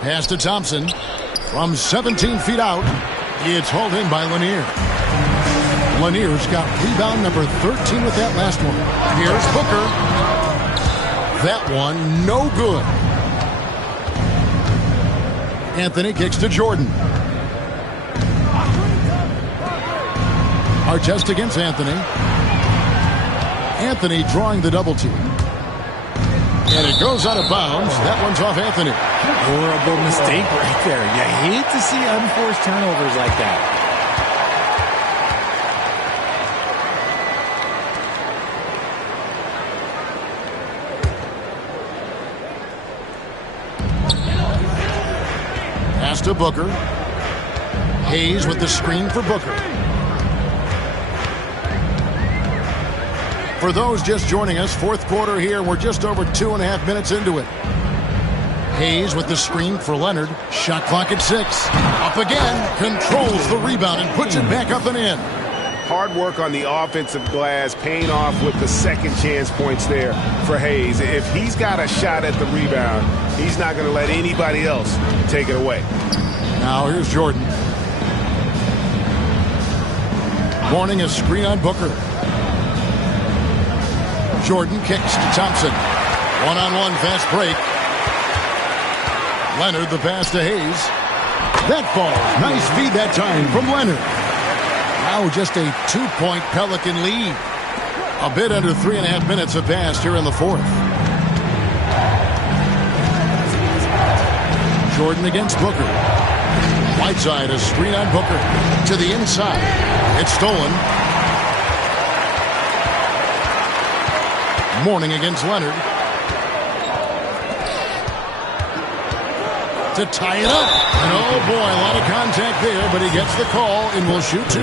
Pass to Thompson. From 17 feet out, it's hauled in by Lanier. Lanier's got rebound number 13 with that last one. Here's Booker. That one, no good. Anthony kicks to Jordan. Artest against Anthony. Anthony drawing the double team. And it goes out of bounds. That one's off Anthony. Horrible mistake right there. You hate to see unforced turnovers like that. Pass to Booker. Hayes with the screen for Booker. For those just joining us, fourth quarter here. We're just over 2.5 minutes into it. Hayes with the screen for Leonard. Shot clock at 6. Up again. Controls the rebound and puts it back up and in. Hard work on the offensive glass, paying off with the second chance points there for Hayes. If he's got a shot at the rebound, he's not going to let anybody else take it away. Now here's Jordan. Warning, a screen on Booker. Jordan kicks to Thompson. One-on-one fast break. Leonard the pass to Hayes. That falls. Nice feed that time from Leonard. Now just a 2-point Pelican lead. A bit under 3.5 minutes have passed here in the fourth. Jordan against Booker. Whiteside, a screen on Booker. To the inside. It's stolen. Mourning against Leonard. To tie it up. And oh boy, a lot of contact there, but he gets the call and will shoot 2.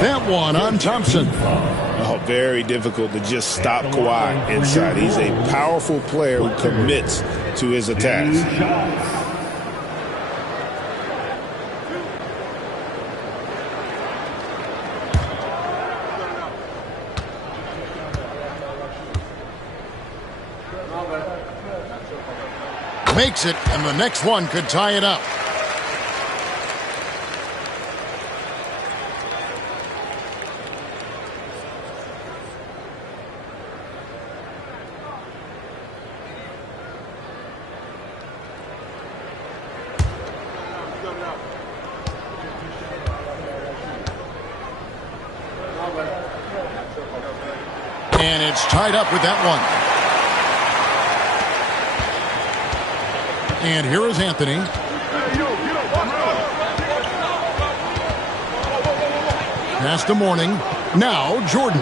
That one on Thompson. Oh, very difficult to just stop Kawhi inside. He's a powerful player who commits to his attacks. Makes it, and the next one could tie it up. And it's tied up with that one. And here is Anthony. Pass to Mourning. Now Jordan.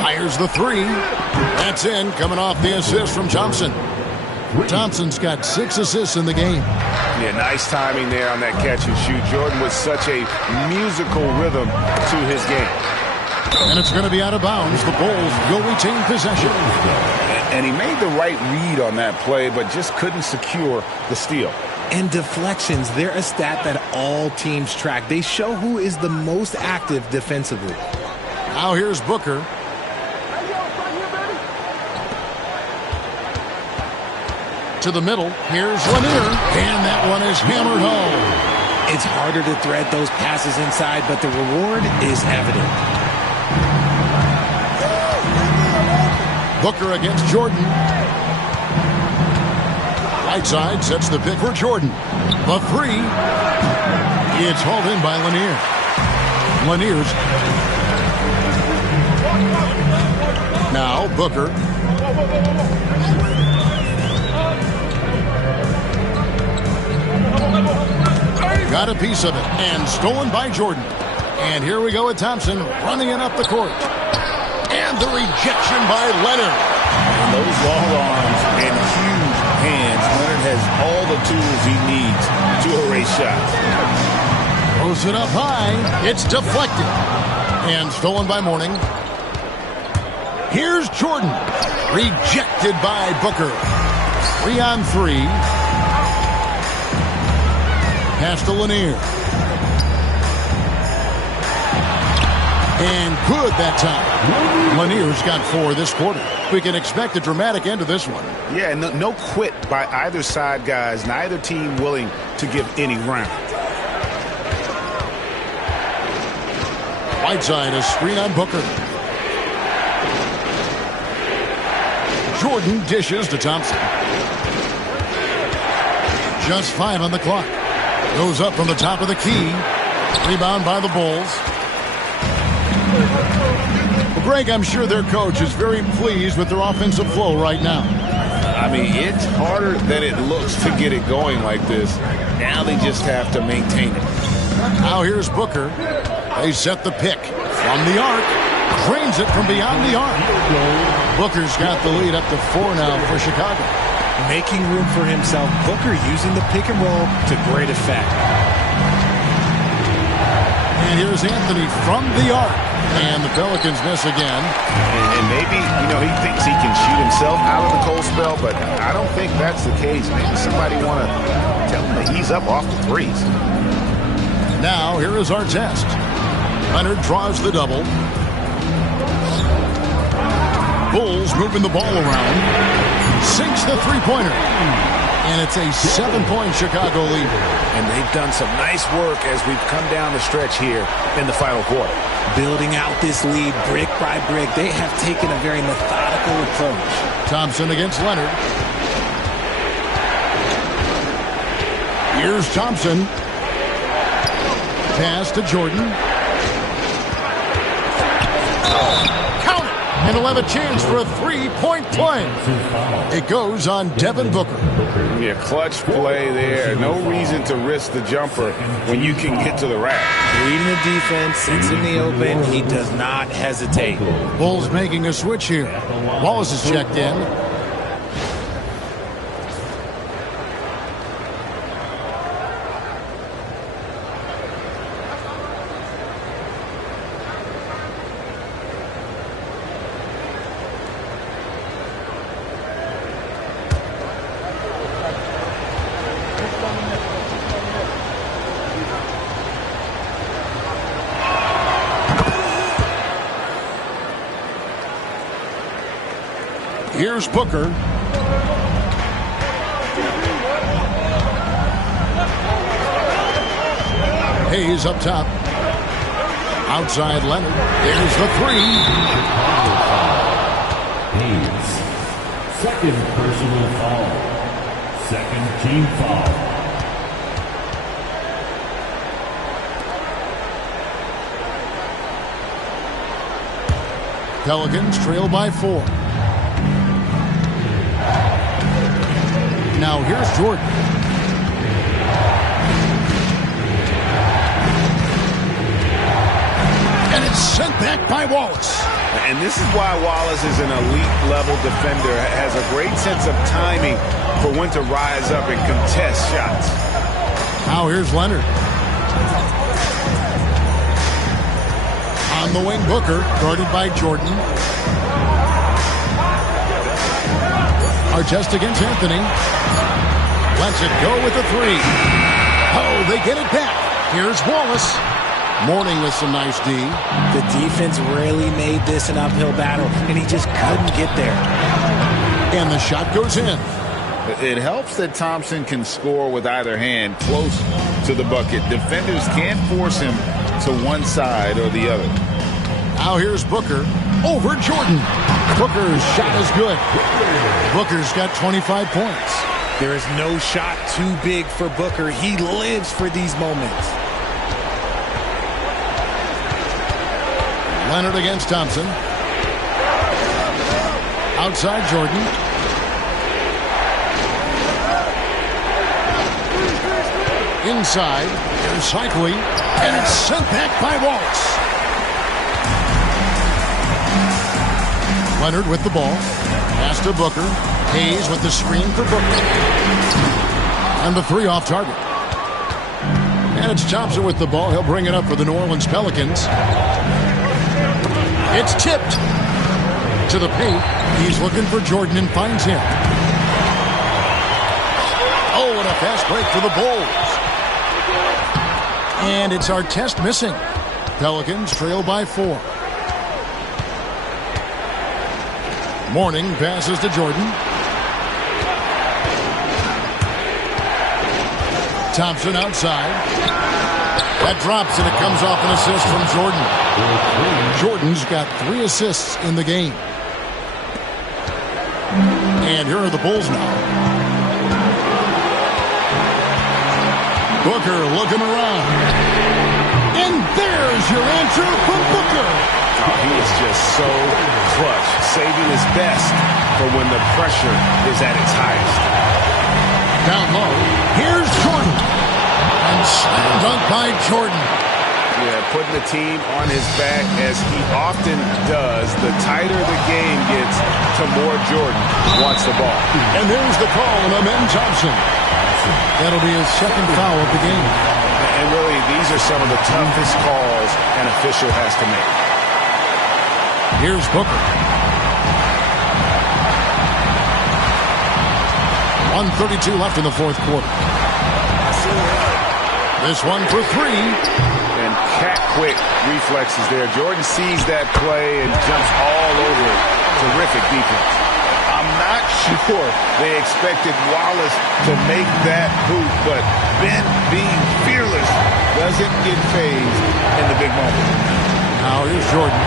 Fires the three. That's in, coming off the assist from Thompson. Thompson's got 6 assists in the game. Yeah, nice timing there on that catch and shoot. Jordan with such a musical rhythm to his game. And it's going to be out of bounds. The Bulls will retain possession. And he made the right read on that play, but just couldn't secure the steal. And deflections, they're a stat that all teams track. They show who is the most active defensively. Now here's Booker. To the middle. Here's Lanier. And that one is hammered home. It's harder to thread those passes inside, but the reward is evident. Booker against Jordan. Right side sets the pick for Jordan. The three. It's hauled in by Lanier. Lanier's. Now Booker. Got a piece of it, and stolen by Jordan. And here we go with Thompson running it up the court. And the rejection by Leonard. And those long arms and huge hands, Leonard has all the tools he needs to erase shots. Throws it up high. It's deflected. And stolen by Mourning. Here's Jordan. Rejected by Booker. 3 on 3. Pass to Lanier. And good that time. Lanier's got 4 this quarter. We can expect a dramatic end to this one. Yeah, no quit by either side, guys. Neither team willing to give any round. Whiteside, a screen on Booker. Jordan dishes to Thompson. Just 5 on the clock. Goes up from the top of the key. Rebound by the Bulls. Well, Greg, I'm sure their coach is very pleased with their offensive flow right now. I mean, it's harder than it looks to get it going like this. Now they just have to maintain it. Now here's Booker. They set the pick from the arc. Drains it from beyond the arc. Booker's got the lead up to 4 now for Chicago. Making room for himself, Booker using the pick and roll to great effect. And here's Anthony from the arc. And the Pelicans miss again. And maybe, he thinks he can shoot himself out of the cold spell, but I don't think that's the case. Maybe somebody want to tell him to ease up off the threes. Now, here is our test. Leonard draws the double. Bulls moving the ball around. Sinks the three-pointer. And it's a 7-point Chicago lead. And they've done some nice work as we've come down the stretch here in the final quarter. Building out this lead brick by brick. They have taken a very methodical approach. Thompson against Leonard. Here's Thompson. Pass to Jordan. And he'll have a chance for a 3-point play. It goes on Devin Booker. Yeah, clutch play there. No reason to risk the jumper when you can get to the rack. Reading the defense, it's in the open. He does not hesitate. Bulls making a switch here. Wallace is checked in. Here's Booker. Hayes up top. Outside Leonard. There's the three. Hayes. Second personal foul. Second team foul. Pelicans trail by 4. Now here's Jordan. And it's sent back by Wallace. And this is why Wallace is an elite-level defender, has a great sense of timing for when to rise up and contest shots. Now here's Leonard. On the wing, Booker, guarded by Jordan. Artest against Anthony. Lets it go with the three. Oh, they get it back. Here's Wallace. Mourning with some nice D. The defense really made this an uphill battle, and he just couldn't get there. And the shot goes in. It helps that Thompson can score with either hand close to the bucket. Defenders can't force him to one side or the other. Now here's Booker over Jordan. Booker's shot is good. Booker's got 25 points. There is no shot too big for Booker. He lives for these moments. Leonard against Thompson. Outside Jordan. Inside, there's Cycli, and it's sent back by Wallace. Leonard with the ball. Pass to Booker. Hayes with the screen for Booker. And the three off target. And it's Thompson with the ball. He'll bring it up for the New Orleans Pelicans. It's tipped to the paint. He's looking for Jordan and finds him. Oh, and a fast break for the Bulls. And it's Artest missing. Pelicans trail by 4. Mourning passes to Jordan. Thompson outside. That drops and it comes off an assist from Jordan. Jordan's got 3 assists in the game. And here are the Bulls now. Booker looking around. And there's your answer from Booker. Oh, he is just so clutch, saving his best for when the pressure is at its highest. Down low, here's Jordan. And slam dunk by Jordan. Yeah, putting the team on his back as he often does. The tighter the game gets, to more Jordan wants the ball. And there's the call on Amen Thompson. That'll be his second foul of the game. And really, these are some of the toughest calls an official has to make. Here's Booker. 1:32 left in the fourth quarter. This one for 3. And cat-quick reflexes there. Jordan sees that play and jumps all over it. Terrific defense. I'm not sure they expected Wallace to make that hoop, but Ben, being fearless, doesn't get phased in the big moment. Now here's Jordan.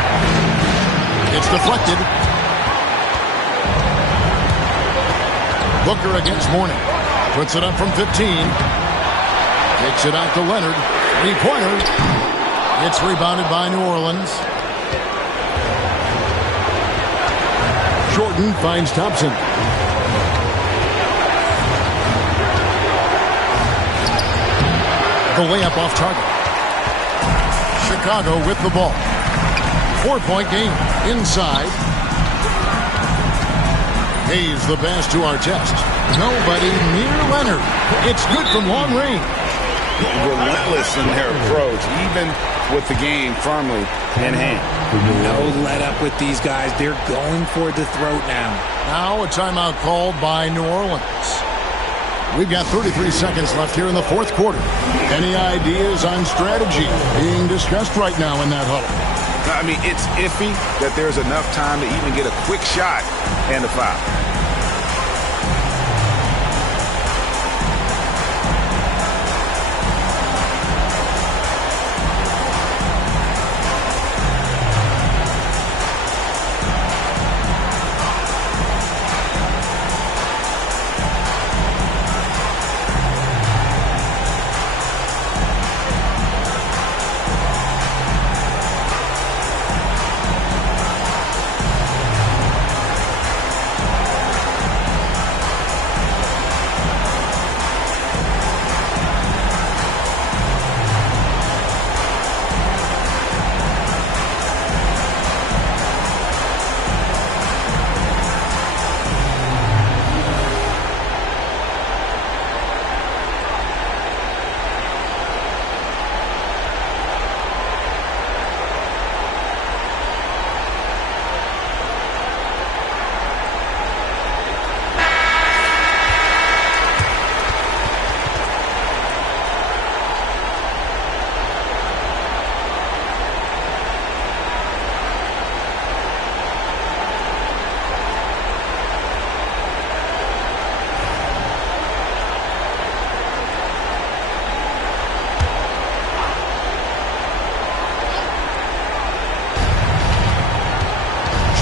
It's deflected. Booker against Mourning. Puts it up from 15. Takes it out to Leonard. Three-pointer. It's rebounded by New Orleans. Jordan finds Thompson. The layup off target. Chicago with the ball. 4-point game. Inside. Hayes the pass to Artest. Nobody near Leonard. It's good from long range. Relentless in their approach, even with the game firmly in hand. No let up with these guys. They're going for the throat now. Now a timeout called by New Orleans. We've got 33 seconds left here in the fourth quarter. Any ideas on strategy being discussed right now in that huddle? I mean, it's iffy that there's enough time to even get a quick shot and a foul.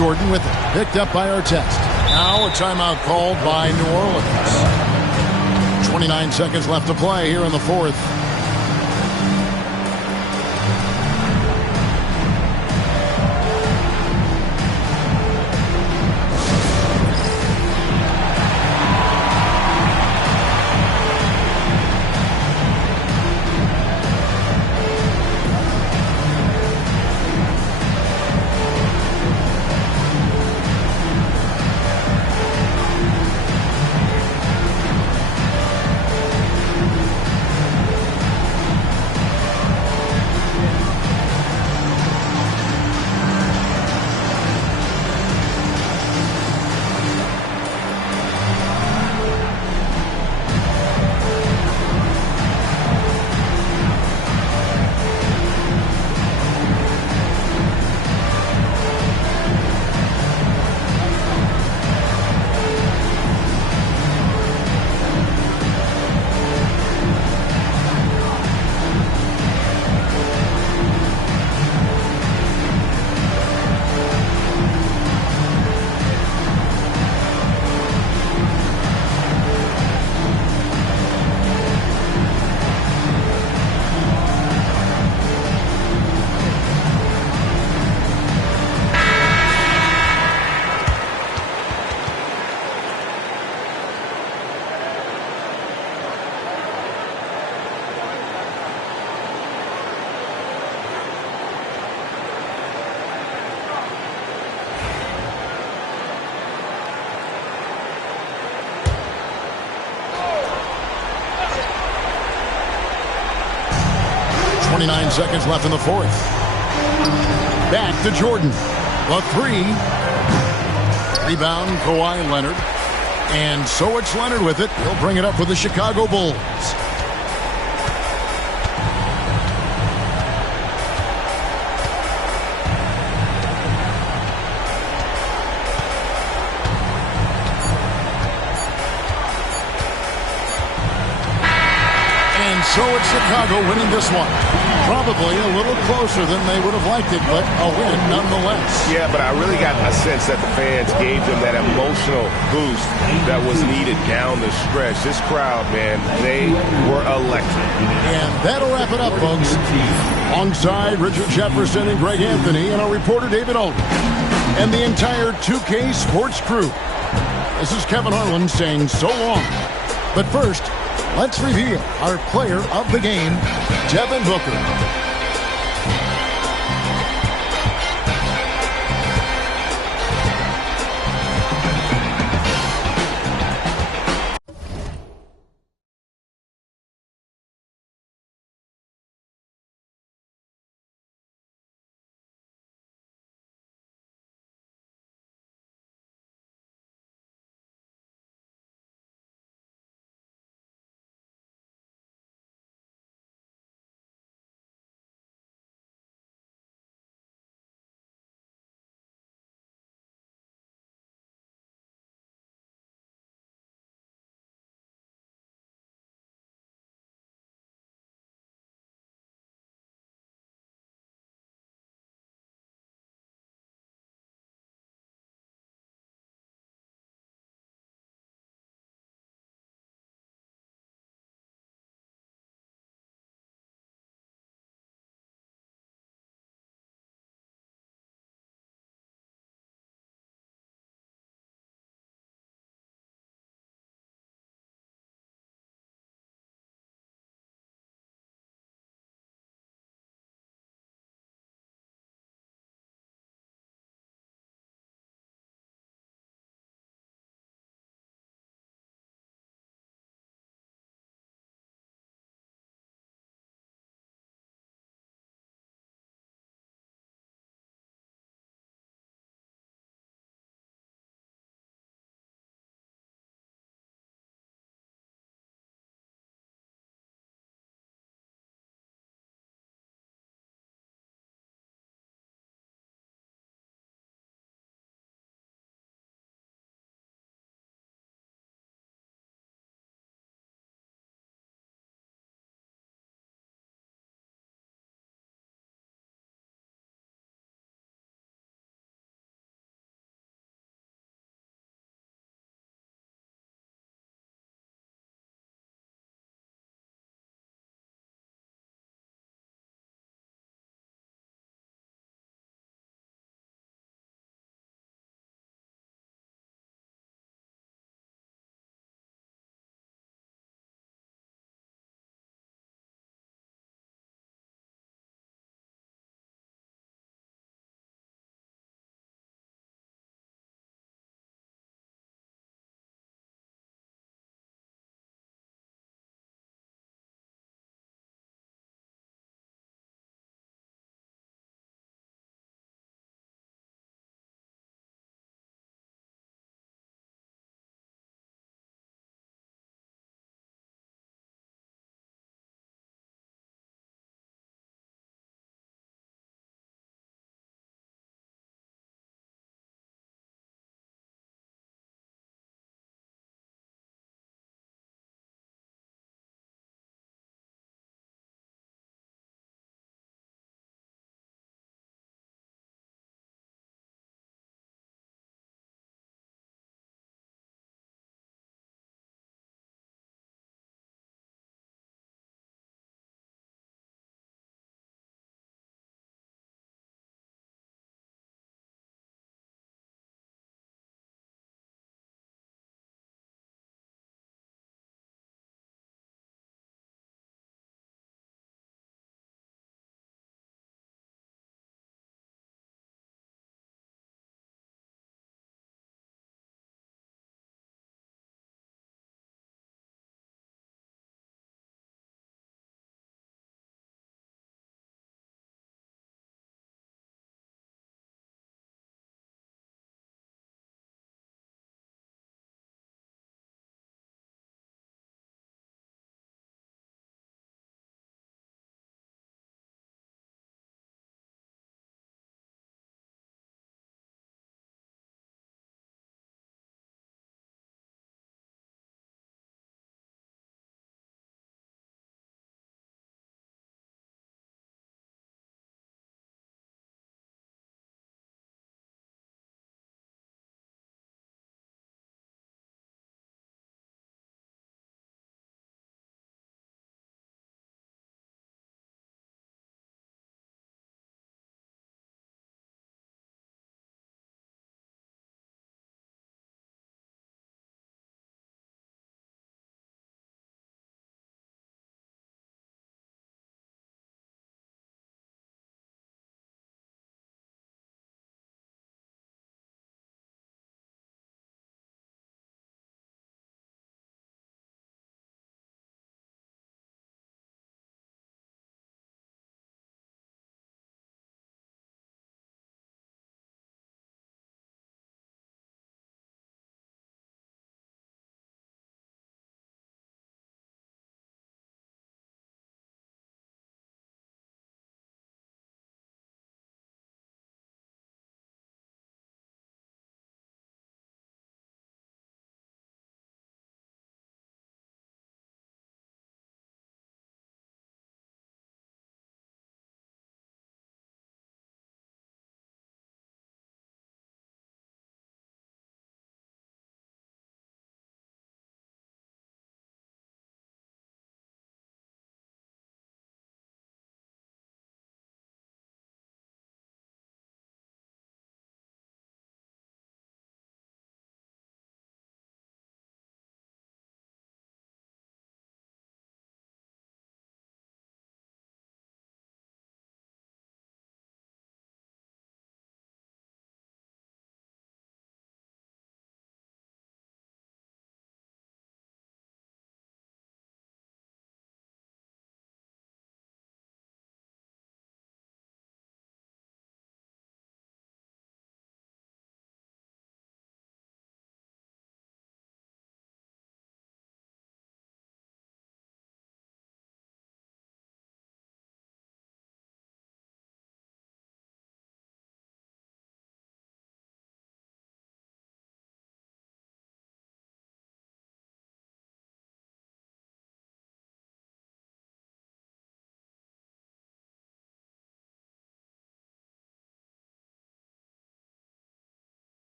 Jordan with it. Picked up by Artest. Now a timeout called by New Orleans. 29 seconds left to play here in the fourth. Seconds left in the fourth. Back to Jordan. The three. Rebound, Kawhi Leonard. And so it's Leonard with it. He'll bring it up for the Chicago Bulls. So it's Chicago winning this one. Probably a little closer than they would have liked it, but a win nonetheless. Yeah, but I really got a sense that the fans gave them that emotional boost that was needed down the stretch. This crowd, man, they were electric. And that'll wrap it up, folks. Alongside Richard Jefferson and Greg Anthony and our reporter David Aldridge and the entire 2K Sports crew. This is Kevin Harlan saying so long. But first, let's reveal our player of the game, Devin Booker.